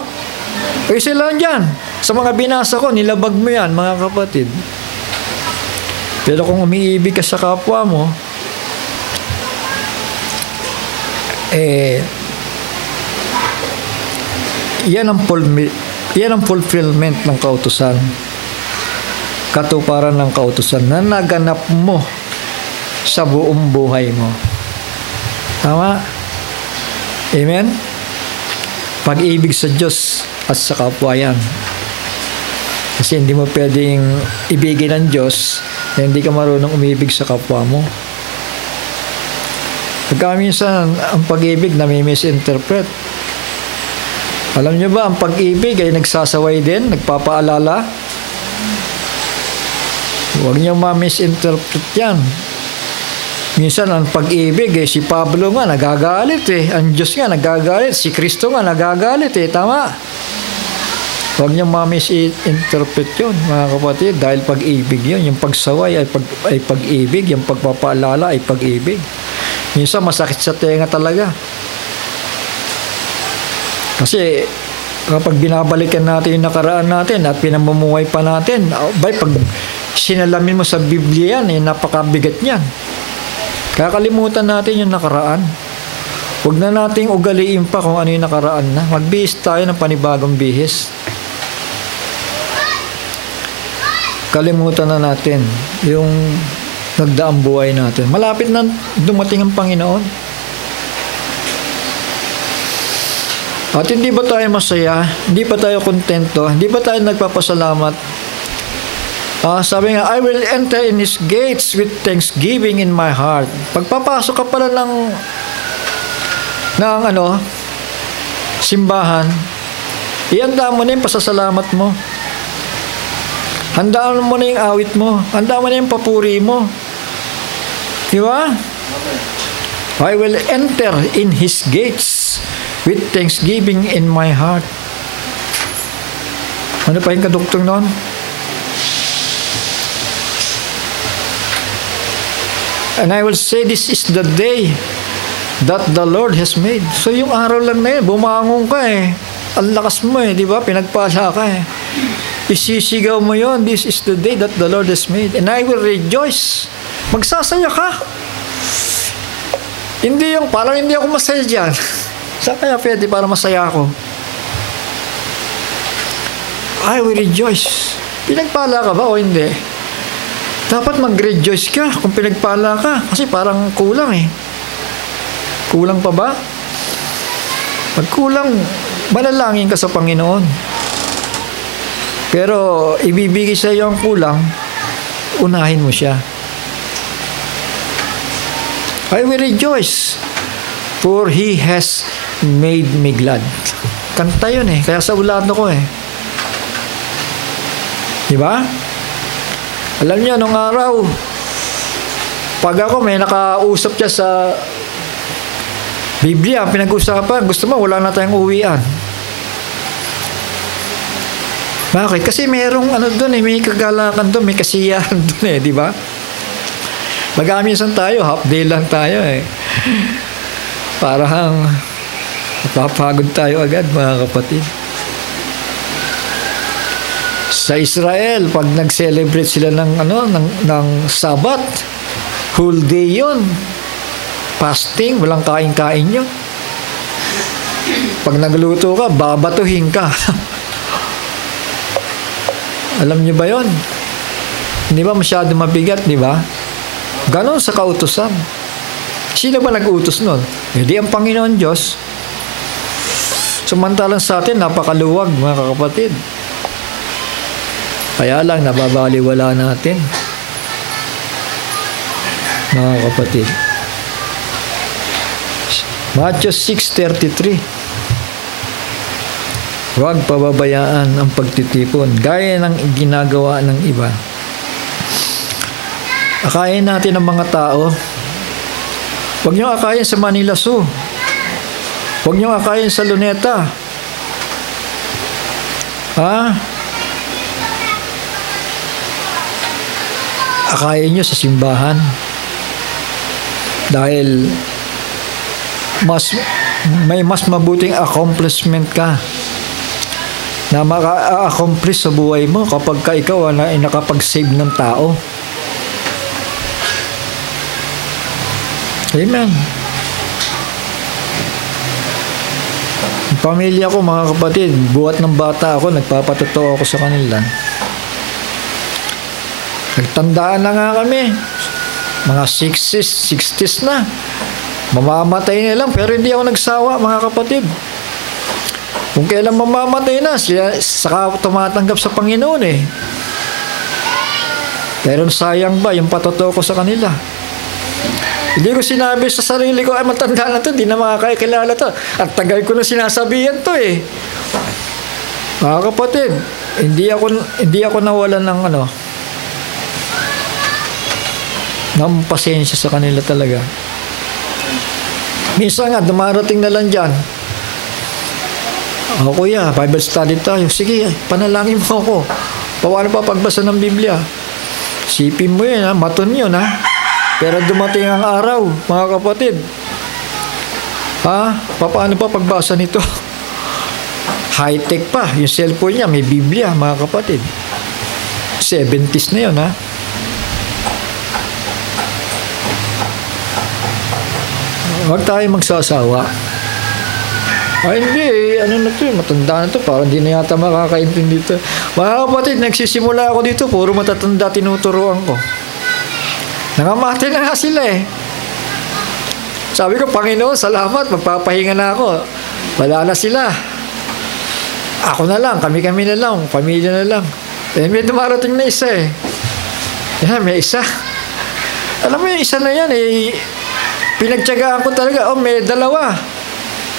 Isa lang dyan. Sa mga binasa ko, nilabag mo yan, mga kapatid. Pero kung umiibig ka sa kapwa mo, yan ang fulfillment ng kautusan. Katuparan ng kautusan na naganap mo sa buong buhay mo. Tama? Amen? Pag-ibig sa Diyos at sa kapwa yan. Kasi hindi mo pwedeng ibigin ng Diyos na hindi ka marunong umibig sa kapwa mo. Pagka minsan, ang pag-ibig nami-misinterpret. Alam niyo ba, ang pag-ibig ay nagsasaway din, nagpapaalala. Huwag niyo ma-misinterpret yan. Minsan, ang pag-ibig, si Pablo nga nagagalit Ang Diyos nga nagagalit. Si Kristo nga nagagalit Tama? Huwag niyo ma-misinterpret yun, mga kapatid, dahil pag-ibig yun. Yung pagsaway ay pag-ibig, yung pagpapaalala ay pag-ibig. Minsan, masakit sa tenga talaga. Kasi kapag binabalikan natin yung nakaraan natin at pinamumuhay pa natin, pag sinalamin mo sa Biblia yan, napakabigat niyan. Kakalimutan natin yung nakaraan. Huwag na nating ugaliin pa kung ano yung nakaraan na. Magbihis tayo ng panibagong bihis. Kalimutan na natin yung nagdaang buhay natin. Malapit na dumating ang Panginoon. At hindi ba tayo masaya? Hindi ba tayo kontento? Hindi ba tayo nagpapasalamat? Sabi nga, I will enter in His gates with thanksgiving in my heart. Pagpapasok ka pala ng simbahan, ihanda mo na yung pasasalamat mo. Handaan mo na yung awit mo. Handaan mo na yung papuri mo. Di ba? I will enter in His gates with thanksgiving in my heart. Ano pa yung kaduktong noon? And I will say, this is the day that the Lord has made. So yung araw lang na yun, bumangon ka Ang lakas mo di ba? Pinagpasa ka Isisigaw mo yon, this is the day that the Lord has made. And I will rejoice. Magsasaya ka. Hindi yung, parang hindi ako masaya dyan. Saan kaya pwede para masaya ako? I will rejoice. Pinagpala ka ba o hindi? Dapat mag-rejoice ka kung pinagpala ka. Kasi parang kulang Kulang pa ba? Pag kulang, manalangin ka sa Panginoon. Pero ibibigay sa iyo ang kulang, unahin mo siya. I will rejoice, for He has made me glad. Kanta yun kaya sa ulan ko Di ba? Alam niyo, nung araw, pag ako may nakausap siya sa Biblia, ang pinag-usapan, gusto mo, wala na tayong uwian. Bakit? Kasi merong doon may kagalakan doon, may kasiyahan doon di ba? Mag-amisan tayo, half day lang tayo Parang napapagod tayo agad, mga kapatid. Sa Israel, pag nag-celebrate sila ng Sabat, whole day yun. Fasting, walang kain-kain yun. Pag nagluto ka, babatuhin ka. Alam niyo ba yon? Hindi ba masyado mabigat, di ba? Ganon sa kautusan. Sino ba nag-utos nun? Hindi ang Panginoon Diyos. Samantalang sa atin, napakaluwag, mga kapatid. Kaya lang, nababaliwala natin. Mga kapatid. Matthew 6:33. Huwag pababayaan ang pagtitipon, gaya ng ginagawa ng iba. Akayin natin ang mga tao. Huwag niyo akayin sa Manila Zoo. Huwag niyo akayin sa Luneta. Akayin niyo sa simbahan. Dahil may mas mabuting accomplishment ka na maka-accomplish sa buhay mo kapag ka ikaw ay nakapag-save ng tao. Amen. Pamilya ko, mga kapatid, buhat ng bata ako, nagpapatotoo ako sa kanila. Nagtandaan na nga kami. Mga 60s na. Mamamatay na lang, pero hindi ako nagsawa, mga kapatid. Kung kailan mamamatay na, saka tumatanggap sa Panginoon Pero sayang ba yung patotoo ko sa kanila? Hindi ko sinabi sa sarili ko, ay matanda na to, hindi na makakakilala to. At tagal ko na sinasabihan to eh. Mga kapatid, hindi ako nawalan ng ng pasensya sa kanila talaga. Minsan nga, dumarating na lang dyan. Kuya, Bible study tayo. Sige, panalangin mo ako. Paano pa pagbasa ng Biblia? Sipin mo yun, maton yun, Pero dumating ang araw, mga kapatid. Paano pa pagbasa nito? High-tech pa. Yung cellphone niya, may Biblia, mga kapatid. 70s na yun, Huwag tayo magsasawa. Hindi, matanda na to, parang di na yata makakaintindi dito. Mga kapatid, nagsisimula ako dito, puro matatanda tinuturuan ko. Nangamati na nga sila eh. Sabi ko, Panginoon, salamat, magpapahinga na ako. Wala na sila. Ako na lang, kami-kami na lang, pamilya na lang. May dumarating na isa eh. May isa. Alam mo yung isa na yan eh, pinagtyagaan ko talaga, may dalawa.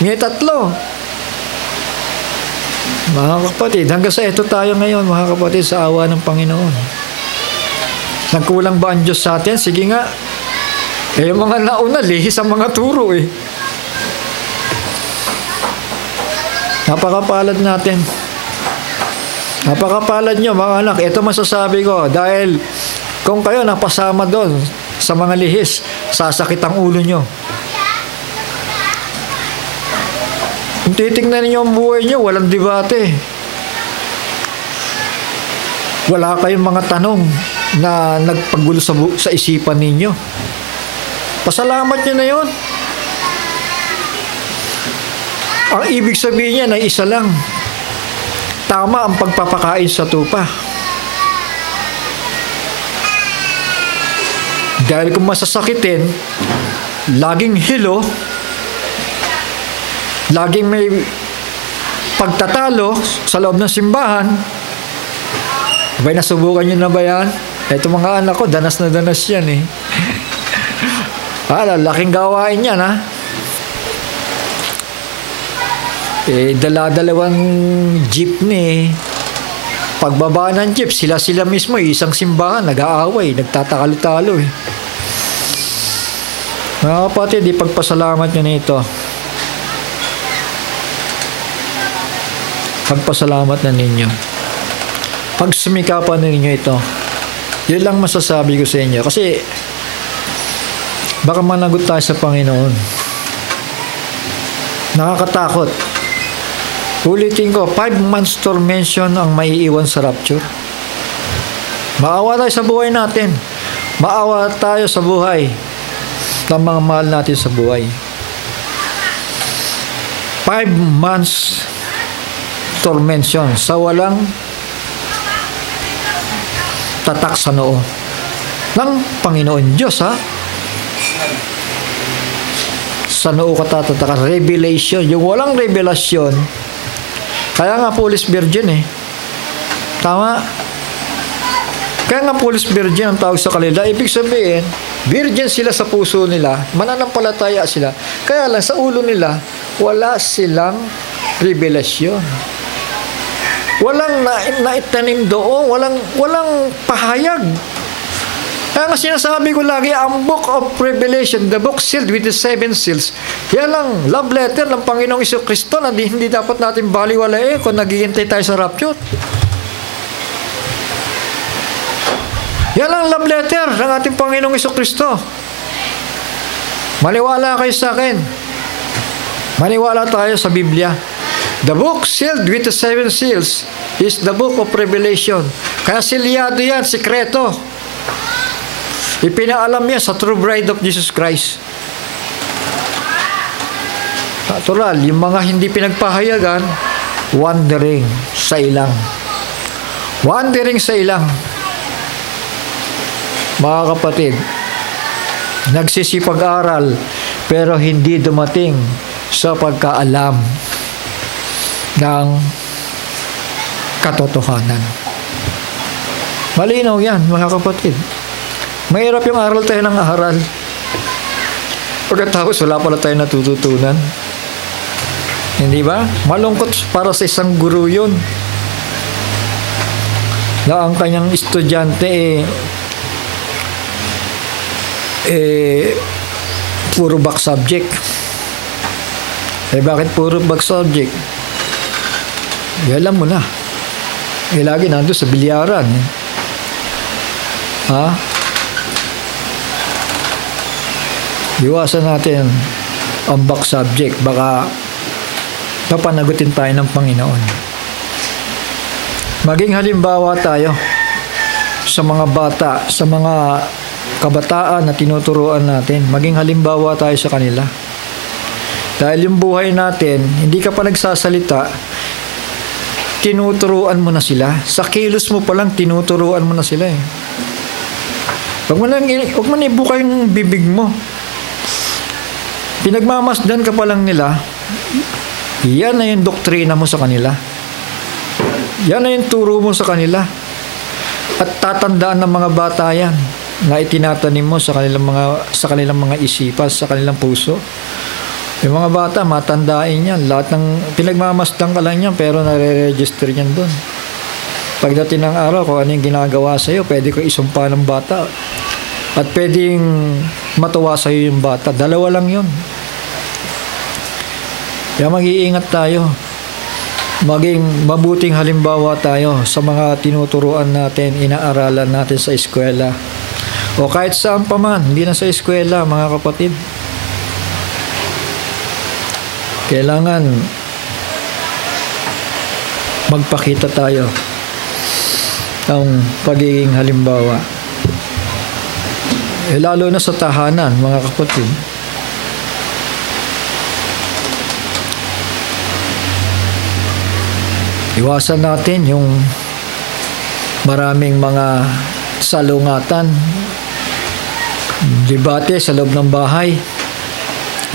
May tatlo. Mga kapatid, hanggang sa ito tayo ngayon, mga kapatid, sa awa ng Panginoon. Nagkulang ba ang Diyos sa atin? Sige nga. Yung mga nauna, lihis ang mga turo eh. Napakapalad natin. Napakapalad nyo, mga anak. Ito masasabi ko, dahil kung kayo napasama doon sa mga lihis, sasakit ang ulo nyo. Kung titignan ninyo ang buhay nyo, walang debate. Wala kayong mga tanong na nagpagulo sa isipan ninyo. Pasalamat nyo na yun. Ang ibig sabihin niya na isa lang. Tama ang pagpapakain sa tupa. Dahil kung masasakitin, laging hilo, laging may pagtatalo sa loob ng simbahan. Abay, nasubukan nyo na ba yan? Ito mga anak ko, danas na danas yan eh. Laking gawain yan dala-dalawang jeepney. Pagbaba ng jeep, sila mismo, isang simbahan, nag-aaway, nagtatakalo-talo eh. Mga kapatid, ipagpasalamat nyo na ito. Pagpasalamat na ninyo. Pagsumikapan na ninyo ito. Yun lang masasabi ko sa inyo. Kasi, baka managot tayo sa Panginoon. Nakakatakot. Ulitin ko, 5 months tormention ang maiiwan sa rapture. Maawa tayo sa buhay natin. Maawa tayo sa buhay ng mga mahal natin sa buhay. 5 months tormention sa walang tatak sa noo ng Panginoon Diyos, sa noo ka tatatakas. Revelation. Yung walang revelasyon, kaya nga Police Virgin tama. Kaya nga Police Virgin ang tawag sa kanila. Ibig sabihin, virgin sila sa puso nila, mananampalataya sila. Kaya lang sa ulo nila, wala silang revelasyon. Walang naitanim doon, walang pahayag. Kaya nga sinasabi ko lagi, ang Book of Revelation, the book sealed with the 7 seals, yan lang, love letter ng Panginoong Jesucristo na hindi dapat natin baliwalain kung naghihintay tayo sa rapture. Yan ang love letter ng ating Panginoong Jesucristo. Maniwala kayo sa akin. Maniwala tayo sa Biblia. The book sealed with the 7 seals is the book of Revelation. Kaya silyado yan, sikreto. Ipinaalam niya sa true bride of Jesus Christ. Natural, yung mga hindi pinagpahayagan, wandering sa ilang. Wandering sa ilang. Mga kapatid, nagsisipag-aral pero hindi dumating sa pagkaalam ng katotohanan. Malinaw yan, mga kapatid. Mahirap yung aral tayo ng aral. Pagkatapos wala pala tayo natututunan. Hindi ba? Malungkot para sa isang guro yun. Na ang kanyang estudyante puro back subject. Bakit puro back subject? Alam mo na. Lagi nandun sa bilyaran. Ha? Iwasan natin ang back subject. Baka papanagutin tayo ng Panginoon. Maging halimbawa tayo sa mga bata, sa mga kabataan na tinuturuan natin. Maging halimbawa tayo sa kanila. Dahil yung buhay natin, hindi ka pa nagsasalita, tinuturuan mo na sila. Sa kilos mo pa lang, tinuturuan mo na sila eh. Huwag mo na ibuka yung bibig mo. Pinagmamasdan ka pa lang nila, yan na yung doktrina mo sa kanila. Yan na yung turo mo sa kanila. At tatandaan ng mga bata yan na itinatanim mo sa kanilang mga isipan, sa kanilang puso. Yung mga bata, matandain yan. Lahat ng pinagmamasdan ka lang yan, pero nare-register yan doon. Pagdating ng araw, kung ano yung ginagawa sa'yo, pwede ko isumpa ng bata. At pwedeng matuwa sa'yo yung bata. Dalawa lang yun. Kaya mag-iingat tayo. Maging mabuting halimbawa tayo sa mga tinuturuan natin, inaaralan natin sa eskwela. O kahit saan pa man, hindi na sa eskwela, mga kapatid. Kailangan magpakita tayo ng pagiging halimbawa. Lalo na sa tahanan, mga kapatid. Iwasan natin yung maraming mga salungatan, debate sa loob ng bahay.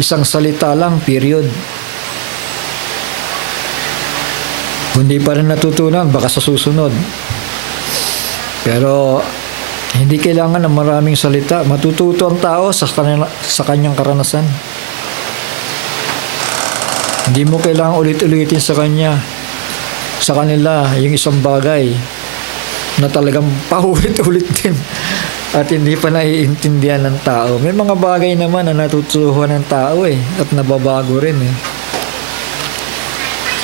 Isang salita lang, period. Kung hindi pa rin natutunan, baka sa susunod. Pero hindi kailangan ng maraming salita. Matututo ang tao sa kanyang karanasan. Hindi mo kailangan ulit-ulitin sa kanila yung isang bagay na talagang paulit-ulit din at hindi pa naiintindihan ng tao. May mga bagay naman na natutuhan ng tao at nababago rin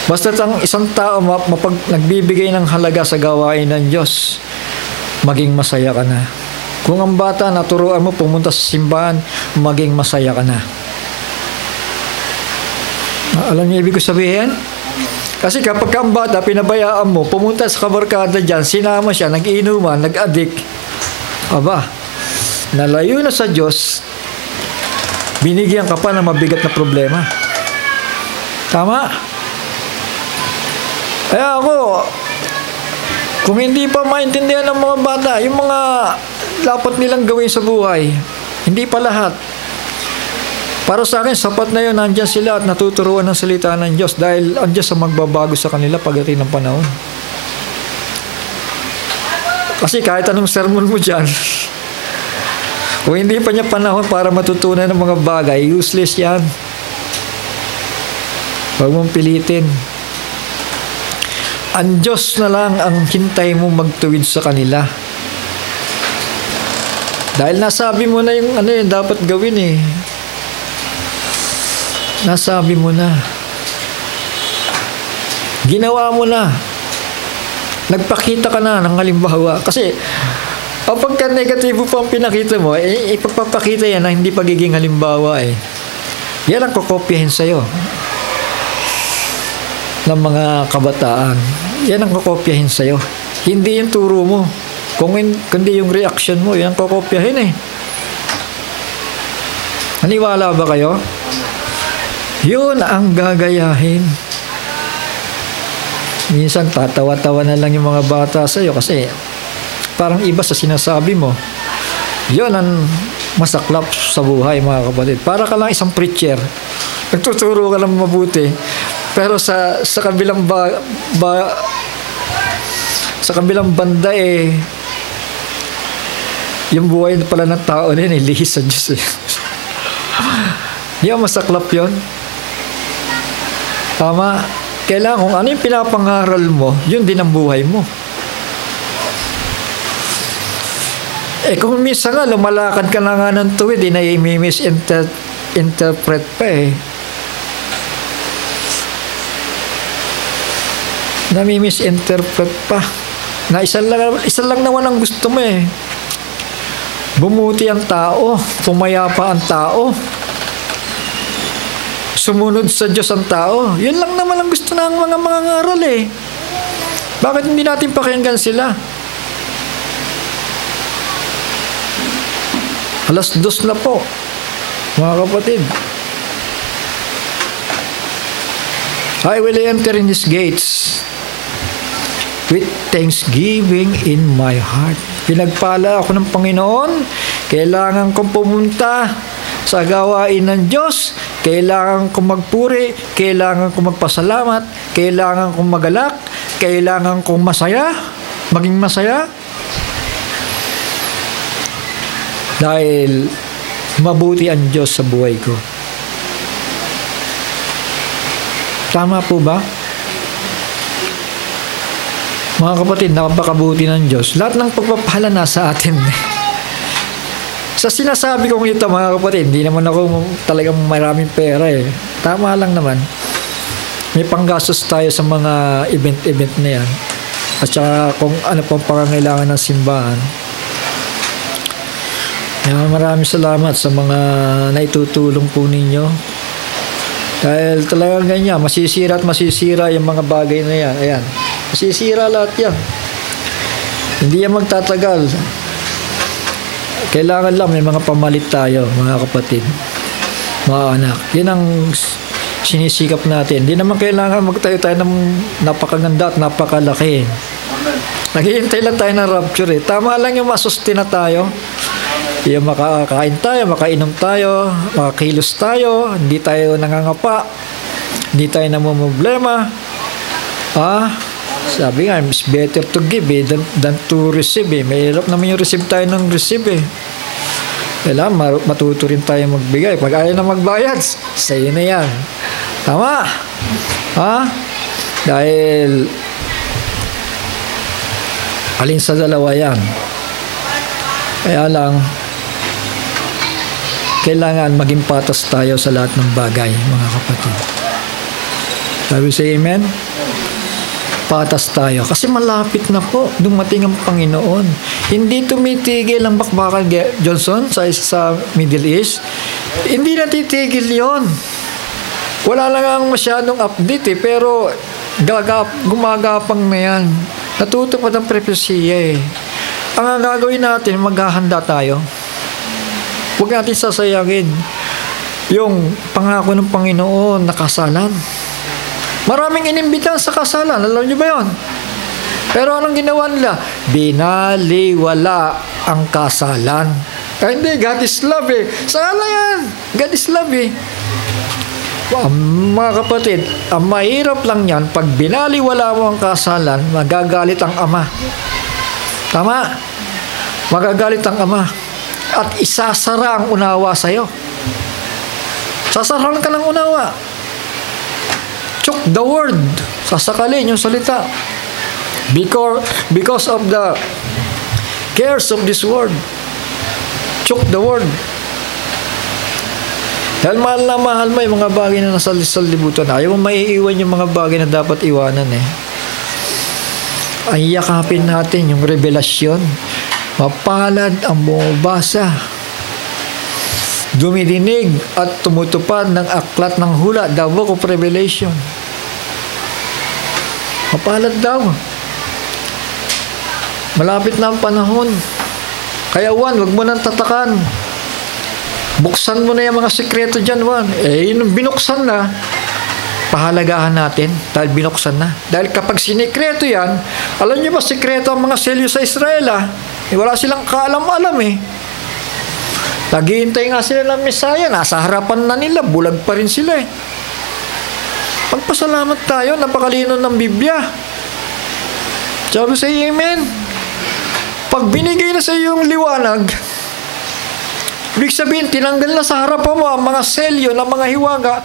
Basta ang isang tao nagbibigay ng halaga sa gawain ng Diyos, maging masaya ka na. Kung ang bata naturuan mo pumunta sa simbahan, maging masaya ka na. Alam niyo ibig ko sabihin? Kasi kapag ang bata, pinabayaan mo, pumunta sa kabarkada dyan, sinama siya, nag-inuman, nag-addict, nalayo na sa Diyos, binigyan ka pa ng mabigat na problema. Tama? Kaya ako, kung hindi pa maintindihan ng mga bata, yung mga dapat nilang gawin sa buhay, hindi pa lahat. Para sa akin, sapat na yun, nandyan sila at natuturuan ng salita ng Diyos dahil ang Diyos ang magbabago sa kanila pagdating ng panahon. Kasi kahit anong sermon mo dyan, kung hindi pa niya panahon para matutunan ng mga bagay, useless yan. Huwag mong pilitin. Ang Diyos na lang ang hintay mo magtuwid sa kanila. Dahil nasabi mo na yung dapat gawin Nasabi mo na. Ginawa mo na. Nagpakita ka na ng halimbawa. Kasi kapag negatibo pa ang pinakita mo, ipagpapakita yan na hindi pagiging halimbawa Yan ang kokopyahin sa'yo ng mga kabataan. Yan ang kokopyahin sa'yo. Hindi yung turo mo. Kundi yung reaction mo, yan ang kokopyahin Naniwala ba kayo? Yun ang gagayahin. Minsan tatawa-tawa na lang yung mga bata sa'yo kasi parang iba sa sinasabi mo. Yun ang masaklap sa buhay, mga kapatid. Para ka lang isang preacher. Nagtuturo ka lang mabuti. Pero sa kabilang sa kabilang banda yung buhay pala ng tao na yun lihis sa Diyos Di ba masaklap yun? Tama. Kailangan kung ano yung pinapangaral mo, yun din ang buhay mo. Kung minsan nga, lumalakad ka na nga ng tuwid, na i-misinterpret pa Nami-misinterpret pa. Na isa lang naman ang gusto mo Bumuti ang tao, pumayapa ang tao, sumunod sa Diyos ang tao. Yun lang naman ang gusto ng mga ngaral Bakit hindi natin pakinggan sila? 2:00 na po, mga kapatid. I will enter in His gates with thanksgiving in my heart. Pinagpala ako ng Panginoon. Kailangan kong pumunta sa gawain ng Diyos. Kailangan kong magpuri. Kailangan kong magpasalamat. Kailangan kong magalak. Kailangan kong masaya. Maging masaya. Dahil mabuti ang Diyos sa buhay ko. Tama po ba? Mga kapatid, napakabuti ng Diyos. Lahat ng pagpapala nasa atin. Sa sinasabi kong ito, mga kapatid, hindi naman ako talagang maraming pera Tama lang naman. May panggastos tayo sa mga event na yan. At saka kung ano pang pangangailangan ng simbahan. Maraming salamat sa mga naitutulong po ninyo. Dahil talagang ganyan, masisira at masisira yung mga bagay na yan. Ayan. Masisira lahat yan. Hindi yan magtatagal. Kailangan lang may mga pamalit tayo, mga kapatid, mga anak. Yan ang sinisikap natin. Hindi naman kailangan magtayo tayo ng napakaganda at napakalaki. Naghihintay lang tayo ng rapture Tama lang yung masustain na tayo. Yung makakain tayo, makainom tayo, makakilos tayo, hindi tayo nangangapa, hindi tayo namumblema. Sabi nga, it's better to give than to receive Mahirap naman yung receive tayo ng receive Kailangan matuto rin tayo magbigay. Pag ayaw na magbayad, sa'yo na yan. Tama? Dahil alin sa dalawa yan. Kaya lang, kailangan maging patas tayo sa lahat ng bagay, mga kapatid. Sabi sa amen? Patas tayo. Kasi malapit na po, dumating ang Panginoon. Hindi tumitigil ang bakbakan Johnson sa Middle East. Hindi natitigil yon. Wala lang ang masyadong update pero gumagapang na yan. Natutupad ang propesya Ang gagawin natin, maghahanda tayo. Huwag natin sasayangin yung pangako ng Panginoon na kasalan. Maraming inimbitahan sa kasalan. Alam niyo ba yun? Pero anong ginawa nila? Binaliwala ang kasalan. Hindi, God is love Sala yan. God is love Mga kapatid, ang mahirap lang yan, pag binaliwala mo ang kasalan, magagalit ang Ama. Tama? Magagalit ang Ama. At isasara ang unawa sa'yo. Sasaran ka ng unawa. Choke the word. Sasakalin yung salita. Because of the cares of this world. Choke the word. Dahil mahal na mahal mo yung mga bagay na nasa libutan. Ayaw mo maiiwan yung mga bagay na dapat iwanan Ay yakapin natin yung revelasyon. Mapalad ang bumabasa, dumidinig at tumutupad ng aklat ng hula, the book of Revelation. Mapalad daw. Malapit na ang panahon. Kaya Juan, wag mo nang tatakan. Buksan mo na yung mga sikreto dyan, Juan. Yung binuksan na, pahalagahan natin dahil binuksan na. Dahil kapag sinikreto yan, alam niyo ba sikreto ang mga selyo sa Israel wala silang kaalam-alam Naghihintay nga sila ng Mesaya, nasa harapan na nila, bulag pa rin sila Pagpasalamat tayo, napakalino ng Biblia. Sabi sa amen. Pag binigay na sa iyo yung liwanag, Ibig sabihin, tinanggal na sa harapan mo ang mga selyo ng mga hiwaga.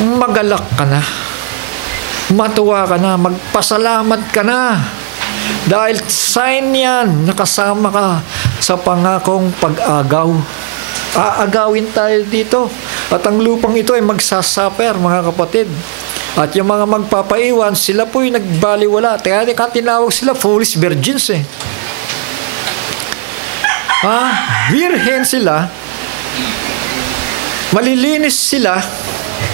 Magalak ka na. Matuwa ka na. Magpasalamat ka na. Dahil sign yan, nakasama ka sa pangakong pag-agaw. Aagawin tayo dito. At ang lupang ito ay magsasuffer, mga kapatid. At yung mga magpapaiwan, sila po'y nagbaliwala. Kaya tinawag sila foolish virgins eh. Virhen sila, malilinis sila,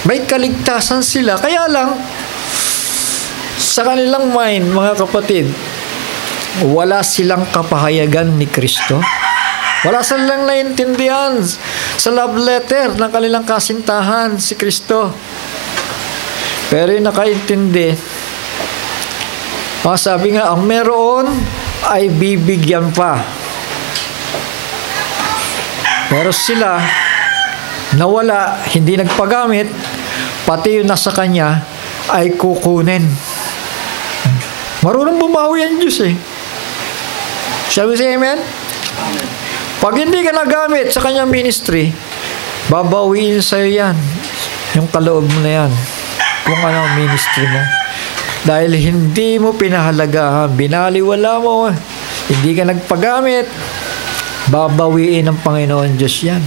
may kaligtasan sila. Kaya lang, sa kanilang mind, mga kapatid, wala silang kapahayagan ni Kristo. Wala silang naintindihan sa love letter ng kanilang kasintahan, si Kristo. Pero yung nakaintindi, sabi nga, ang meron ay bibigyan pa. Pero sila, nawala, hindi nagpagamit, pati yung nasa kanya ay kukunin. Marunong bumawi ang Diyos eh. Shall we say amen? Pag hindi ka nagamit sa kanyang ministry, babawiin sa'yo yan. Yung kaloob mo na yan. Kung ano ang ministry mo. Dahil hindi mo pinahalagahan, binaliwala mo, hindi ka nagpagamit, babawiin ng Panginoon Diyos yan.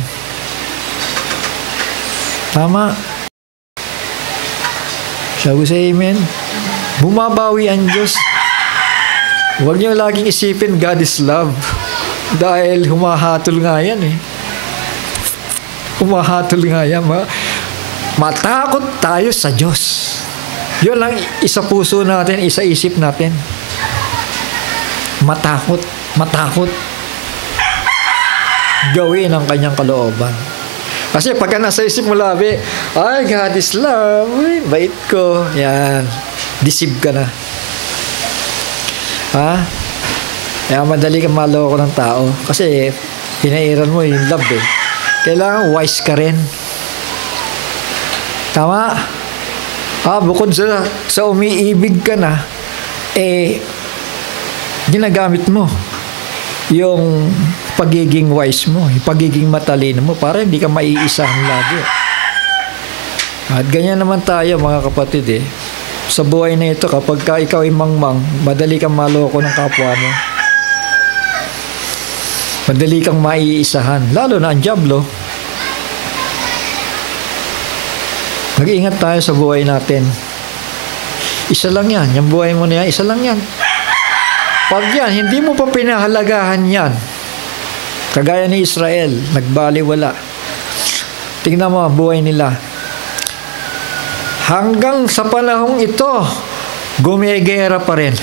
Tama? Shall we say amen? Bumabawi ang Diyos. Huwag niyo laging isipin God is love. Dahil humahatol nga yan eh. Humahatol nga yan. Matakot tayo sa Diyos. Yun lang isa puso natin, isa isip natin. Matakot. Matakot. Gawin ang kanyang kalooban. Kasi pagka nasa isip mo labi, ay, God is love. Ay, bait ko. Yan. Deceive ka na. Kaya madali kang maloko ng tao. Kasi pinairan mo yung love eh. Kailangan wise ka rin. Tama? Bukod sa umiibig ka na, ginagamit mo yung pagiging wise mo, yung pagiging matalino mo para hindi ka maiisahan lagi. At ganyan naman tayo mga kapatid eh. Sa buhay na ito, kapag ikaw ay mangmang, madali kang maloko ng kapwa mo. Madali kang maiisahan. Lalo na ang dyablo. Mag-iingat tayo sa buhay natin. Isa lang yan. Yung buhay mo na yan, isa lang yan. Pag yan, hindi mo pa pinahalagahan yan. Kagaya ni Israel, nagbaliwala. Tingnan mo ang buhay nila. Hanggang sa panahong ito, gumigera pa rin.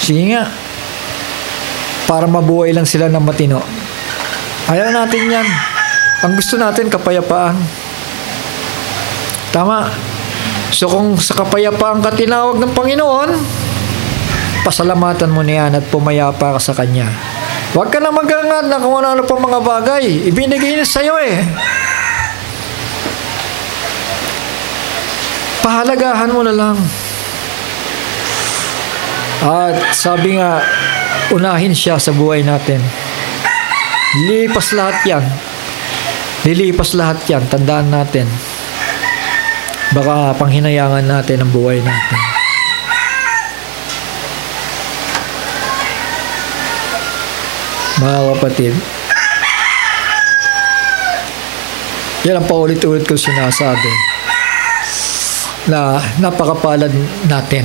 Sige nga. Para mabuhay lang sila ng matino. Ayaw natin yan. Ang gusto natin, kapayapaan. Tama. So kung sa kapayapaan ka tinawag ng Panginoon, pasalamatan mo niyan at pumayapa ka sa Kanya. Huwag ka na mag-angad na kung ano pa mga bagay. Ibinigay niya sa'yo eh. Pahalagahan mo na lang. At sabi nga, unahin siya sa buhay natin. Lilipas lahat yan. Lilipas lahat yan. Tandaan natin. Baka panghinayangan natin ang buhay natin. Mga kapatid, yan ang paulit-ulit ko sinasabi na napakapalad natin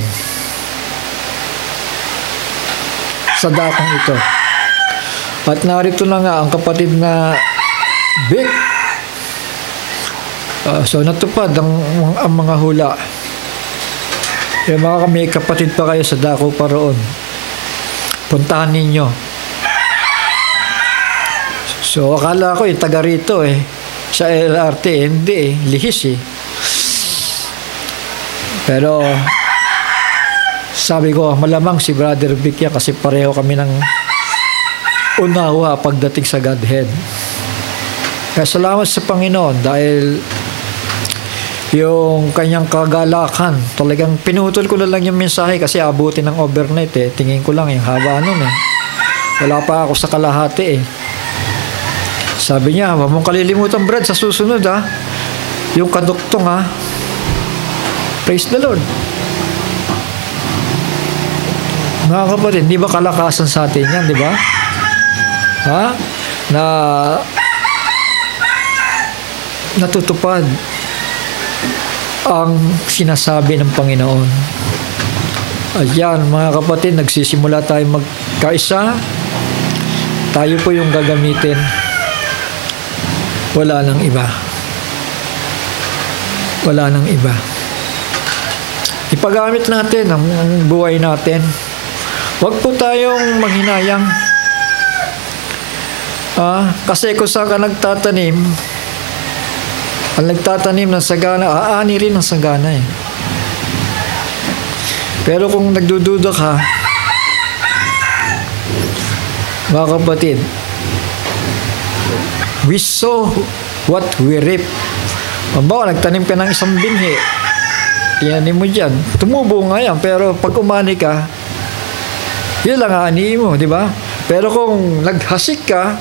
sa dakong ito. At narito na nga ang kapatid na Vic. So natupad ang mga hula. Yung mga kami kapatid pa kayo sa dako pa roon. Puntahan ninyo. So akala ko taga rito sa LRT, hindi lihis Pero sabi ko, malamang si Brother Vic yan kasi pareho kami ng unawa pagdating sa Godhead. Kaya salamat sa Panginoon dahil yung kanyang kagalakan, talagang pinutol ko na lang yung mensahe kasi abutin ng overnight Tingin ko lang yung haba nun Wala pa ako sa kalahati Sabi niya, huwag mong kalilimutan, Brad, sa susunod, ha? Yung kaduktong, ha? Praise the Lord. Mga kapatid, di ba kalakasan sa atin yan, di ba? Ha? Na natutupad ang sinasabi ng Panginoon. Ayan, mga kapatid, nagsisimula tayo magkaisa. Tayo po yung gagamitin. Wala nang iba. Wala nang iba. Ipagamit natin ang buhay natin. Huwag po tayong maghinayang. Kasi kung saan ka nagtatanim, ang nagtatanim ng sagana, aani rin ng sagana eh. Pero kung nagdududa ka, mga kapatid, we sow what we reap. Mabawa, nagtanim ka ng isang binhi, iyanin mo dyan. Tumubo nga yan, pero pag umani ka, yun lang aanihin mo, di ba? Pero kung naghasik ka,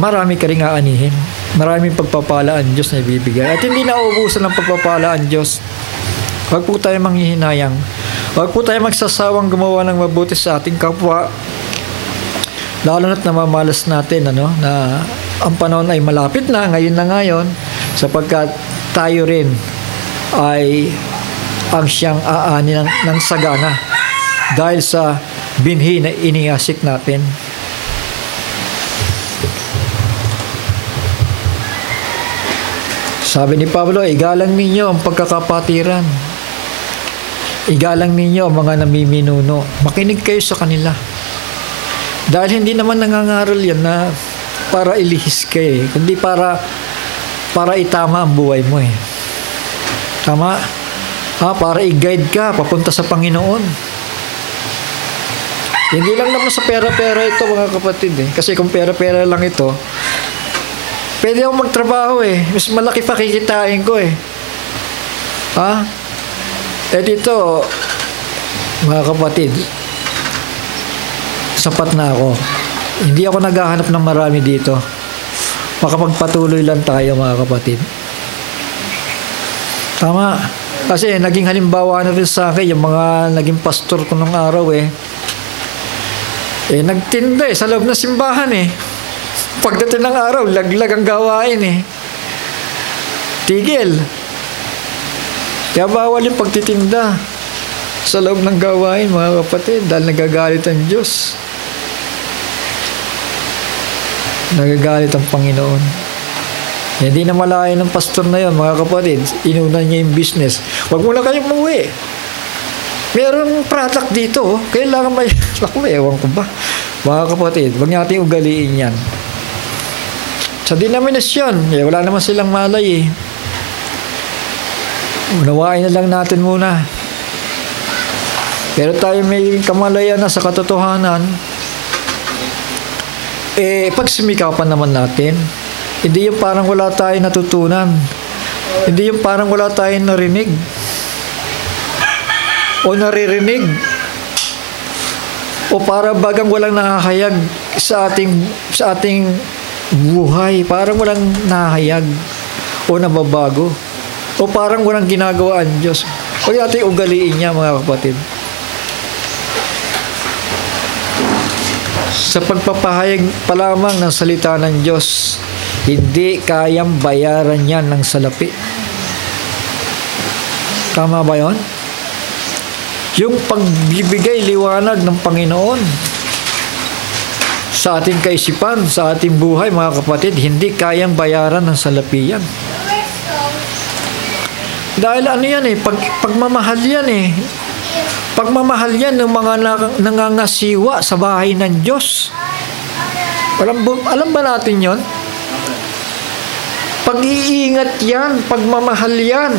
marami ka rin aanihin. Maraming pagpapala ang Diyos na ibibigay. At hindi nauubusan ng pagpapala ang Diyos. Huwag po tayo manghihinayang. Huwag po tayo magsasawang gumawa ng mabuti sa ating kapwa. Lalo na't namamalas natin, na ang panahon ay malapit na, ngayon na ngayon, sapagkat tayo rin ay ang siyang aani ng sagana dahil sa binhi na iniasik natin. Sabi ni Pablo, igalang ninyo ang pagkakapatiran. Igalang ninyo ang mga namiminuno. Makinig kayo sa kanila. Dahil hindi naman nangangaral yan na para ilihis kayo, kundi para itama ang buhay mo eh. Tama? Para i-guide ka papunta sa Panginoon. Hindi lang naman sa pera-pera ito, mga kapatid eh. Kasi kung pera-pera lang ito, pwede akong magtrabaho eh. Mas malaki pa kikitain ko eh. Dito, mga kapatid, sapat na ako. Hindi ako naghahanap ng marami dito. Makapagpatuloy lang tayo, mga kapatid. Tama. Kasi naging halimbawa na rin sa akin yung mga naging pastor ko nung araw nagtinda sa loob ng simbahan eh. Pagdating ng araw, laglag ang gawain eh. Tigil. Kaya bawal yung pagtitinda sa loob ng gawain, mga kapatid, dahil nagagalit ang Diyos. Nagagalit ang Panginoon. Hindi na malayo ng pastor na yun, mga kapatid. Inunan niya yung business. Huwag mo na kayong umuwi. Merong product dito. Kailangan may... ewan ko ba? Mga kapatid, huwag natin ugaliin yan. Sa denominasyon, wala naman silang malay eh. Unawain na lang natin muna. Pero tayo may kamalayan na sa katotohanan, pagsumikapan naman natin. Hindi yung parang wala tayong natutunan. Hindi yung parang wala tayong narinig o naririnig o para bagang walang nakahayag sa ating buhay. Parang walang nakahayag o nababago o parang walang ginagawa ang Diyos. Huwag natin ugaliin niya, mga kapatid. Sa pagpapahayag pa lamang ng salita ng Diyos, hindi kayang bayaran yan ng salapi. Tama ba yun? Yung pagbibigay liwanag ng Panginoon sa ating kaisipan, sa ating buhay, mga kapatid, hindi kayang bayaran ng salapi yan. Dahil yan pagmamahal yan Pagmamahal yan ng mga nangangasiwa sa bahay ng Diyos. Alam ba natin yon? Pag-iingat yan, pagmamahal yan.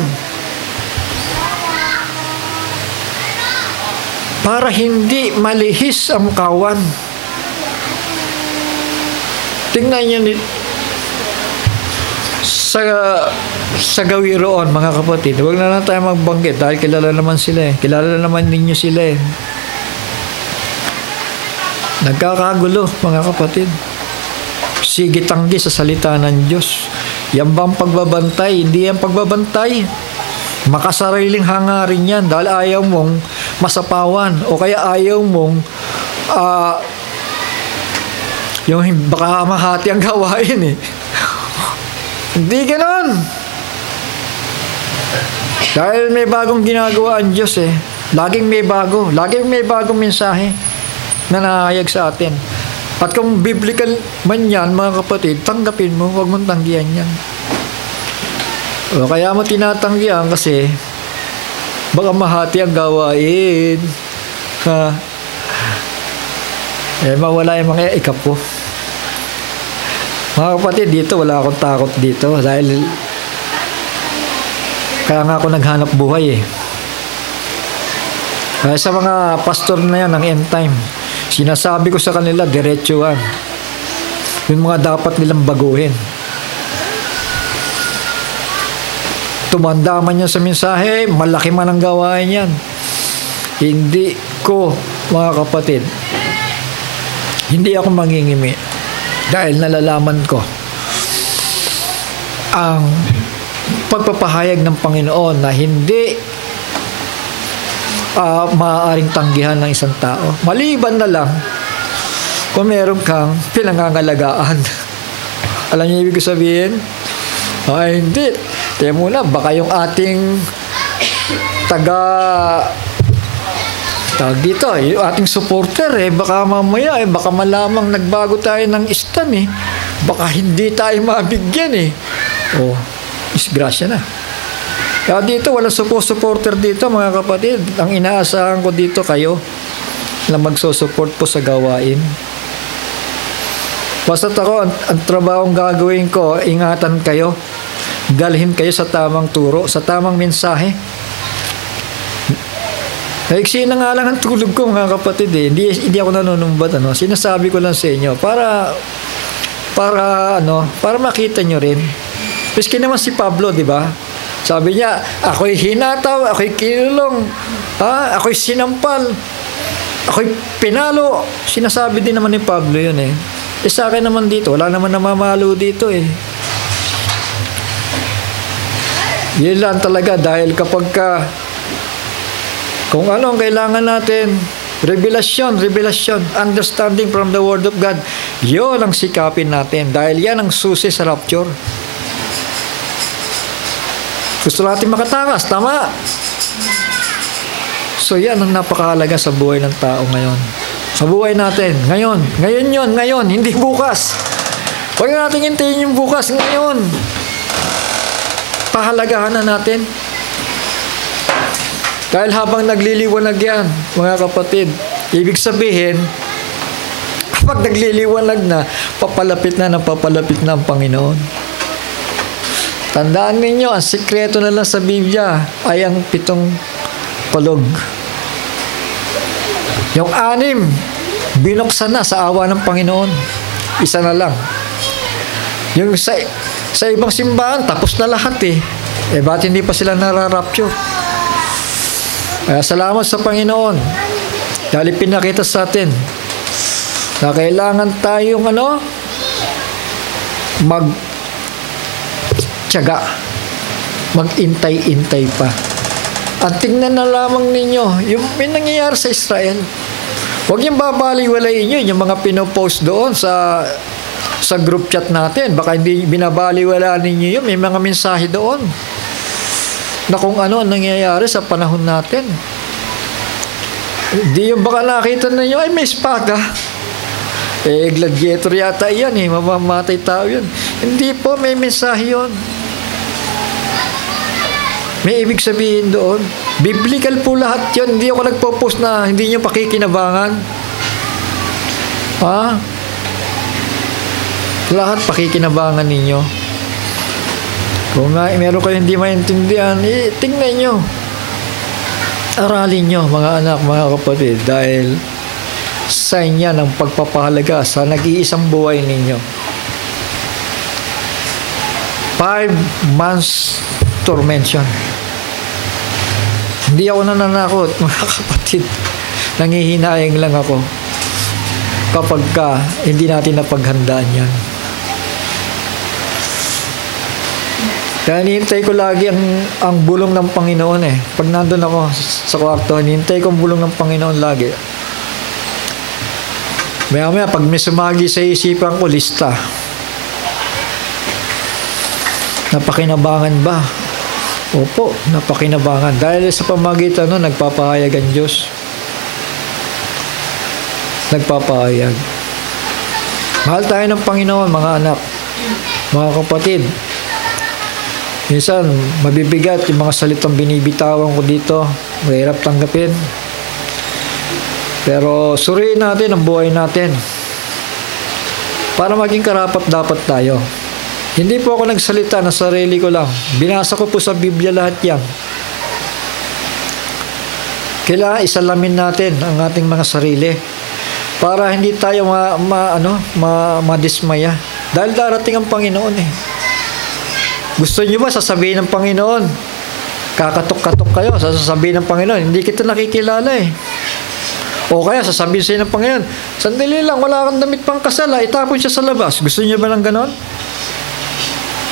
Para hindi malihis ang kawan. Tingnan niyo sa gawiroon, mga kapatid. Huwag na lang tayo magbanggit dahil kilala naman sila eh. Kilala naman ninyo sila eh. Nagkakagulo, mga kapatid. sige tanggi sa salita ng Diyos. Yan bang pagbabantay? Hindi yan pagbabantay. Makasariling hangarin yan dahil ayaw mong masapawan o kaya ayaw mong yung baka mahati ang gawain eh. Hindi ganon. Dahil may bagong ginagawa ang Diyos eh. Laging may bago. Laging may bagong mensahe na nahayag sa atin. At kung biblical man yan, mga kapatid, tanggapin mo, huwag mong tanggihan yan. O kaya mo tinatanggihan kasi baka mahati ang gawain. Mawala yung mga ikapo. Mga kapatid, dito wala akong takot dito dahil kaya nga ako naghanap buhay eh. Kaya sa mga pastor na yan ng end time, sinasabi ko sa kanila, diretsuhan. Yung mga dapat nilang baguhin. Tumanda man yan sa mensahe, malaki man ang gawain yan. Hindi ko, mga kapatid, hindi ako mangingimi dahil nalalaman ko ang pagpapahayag ng Panginoon na hindi maaaring tanggihan ng isang tao. Maliban na lang kung meron kang pinangangalagaan. Alam niyo ibig sabihin? Hindi. Kaya muna, baka yung ating dito, yung ating supporter baka mamaya baka malamang nagbago tayo ng stand baka hindi tayo mabigyan disgrasya na. Kaya dito walang supporter dito, mga kapatid. Ang inaasahan ko dito kayo na magsusupport po sa gawain. Basta't ako ang trabahong gagawin ko, ingatan kayo, dalhin kayo sa tamang turo, sa tamang mensahe. Naiksi na nga lang ang tulog ko, mga kapatid Hindi ako nanunumbat Sinasabi ko lang sa inyo para makita nyo rin. Piski naman si Pablo, di ba? Sabi niya, ako'y hinataw, ako'y kinulong, ako'y sinampal, ako'y pinalo. Sinasabi din naman ni Pablo yun sa akin naman dito, wala naman namamalo dito Yun lang talaga dahil kapag kung ano ang kailangan natin, revelasyon, understanding from the Word of God, yun ang sikapin natin dahil yan ang susi sa rapture. Gusto natin makatakas, tama? So yan ang napakahalaga sa buhay ng tao ngayon. Sa buhay natin, ngayon, hindi bukas. Huwag natin hintayin yung bukas, ngayon. Pahalagahan na natin. Dahil habang nagliliwanag yan, mga kapatid, ibig sabihin, kapag nagliliwanag na, papalapit na ang Panginoon. Tandaan ninyo, ang sikreto na lang sa Biblia ay ang 7 palog. Yung 6, binuksan na sa awa ng Panginoon. Isa na lang. Yung sa ibang simbahan, tapos na lahat ba't hindi pa sila nararapture? Kaya salamat sa Panginoon dahil pinakita sa atin na kailangan tayong magtiyaga, mag-intay-intay pa. At tingnan na lamang ninyo yung nangyayari sa Israel. Huwag yung babaliwalayin nyo yung mga pinopost doon sa group chat natin. Baka hindi binabaliwala ninyo yun. May mga mensahe doon na kung ano ang nangyayari sa panahon natin. Hindi yung baka nakita ninyo, ay may espada. Gladiator yata yan mamamatay tao yun. Hindi po, may mensahe yun. May ibig sabihin doon. Biblical po lahat yun. Hindi ako nagpo-post na hindi nyo pakikinabangan. Lahat pakikinabangan ninyo. Kung meron kayo hindi maintindihan, tingnan nyo. Aralin nyo, mga anak, mga kapatid, dahil sign yan ng pagpapahalaga sa nag-iisang buhay ninyo. 5 months tormention. Hindi ako nananakot, mga kapatid. Nangihinayang lang ako kapag hindi natin napaghandaan yan. Kaya hinihintay ko lagi ang bulong ng Panginoon eh. Pag nandun ako sa kwarto, hinihintay ko ang bulong ng Panginoon lagi. Maya-maya, pag may sumagi sa isipan ko, lista. Napakinabangan ba? Opo, napakinabangan. Dahil sa pamagitan nun, nagpapahayag ang Diyos. Nagpapahayag. Mahal tayo ng Panginoon, mga anak, mga kapatid. Minsan, mabibigat yung mga salitang binibitawan ko dito. Mahirap tanggapin. Pero suriin natin ang buhay natin para maging karapat-dapat tayo. Hindi po ako nagsalita ng sarili ko lang. Binasa ko po sa Biblia lahat yan. Kailangan isalamin natin ang ating mga sarili para hindi tayo madismaya. Dahil darating ang Panginoon eh. Gusto niyo ba sasabihin ng Panginoon? Kakatok-katok kayo, sasabihin ng Panginoon, hindi kita nakikilala eh. O kaya sasabihin sa'yo ng Panginoon, sandali lang, wala kang damit pang kasal, itapon siya sa labas. Gusto niyo ba ng ganon?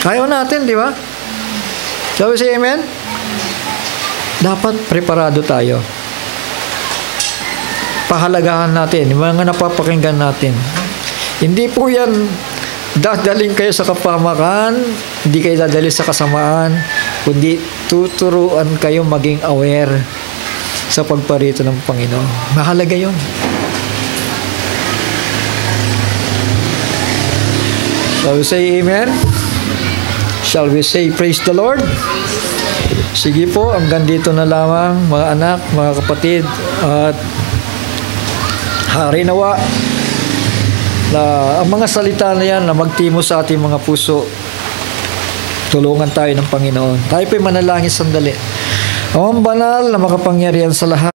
Ayaw natin, di ba? Sabi siya, amen? Dapat preparado tayo. Pahalagahan natin, yung mga napapakinggan natin. Hindi po yan dadaling kayo sa kapamakan, hindi kayo dadalhin sa kasamaan, kundi tuturuan kayo maging aware sa pagparito ng Panginoon. Mahalaga yun. Shall we say amen? Shall we say praise the Lord? Sige po, hanggang dito na lamang mga anak, mga kapatid, at hari nawa na ang mga salita na yan na magtimo sa ating mga puso. Tulungan tayo ng Panginoon. Tayo po'y manalangin sandali. Ang banal na makapangyarihan sa lahat.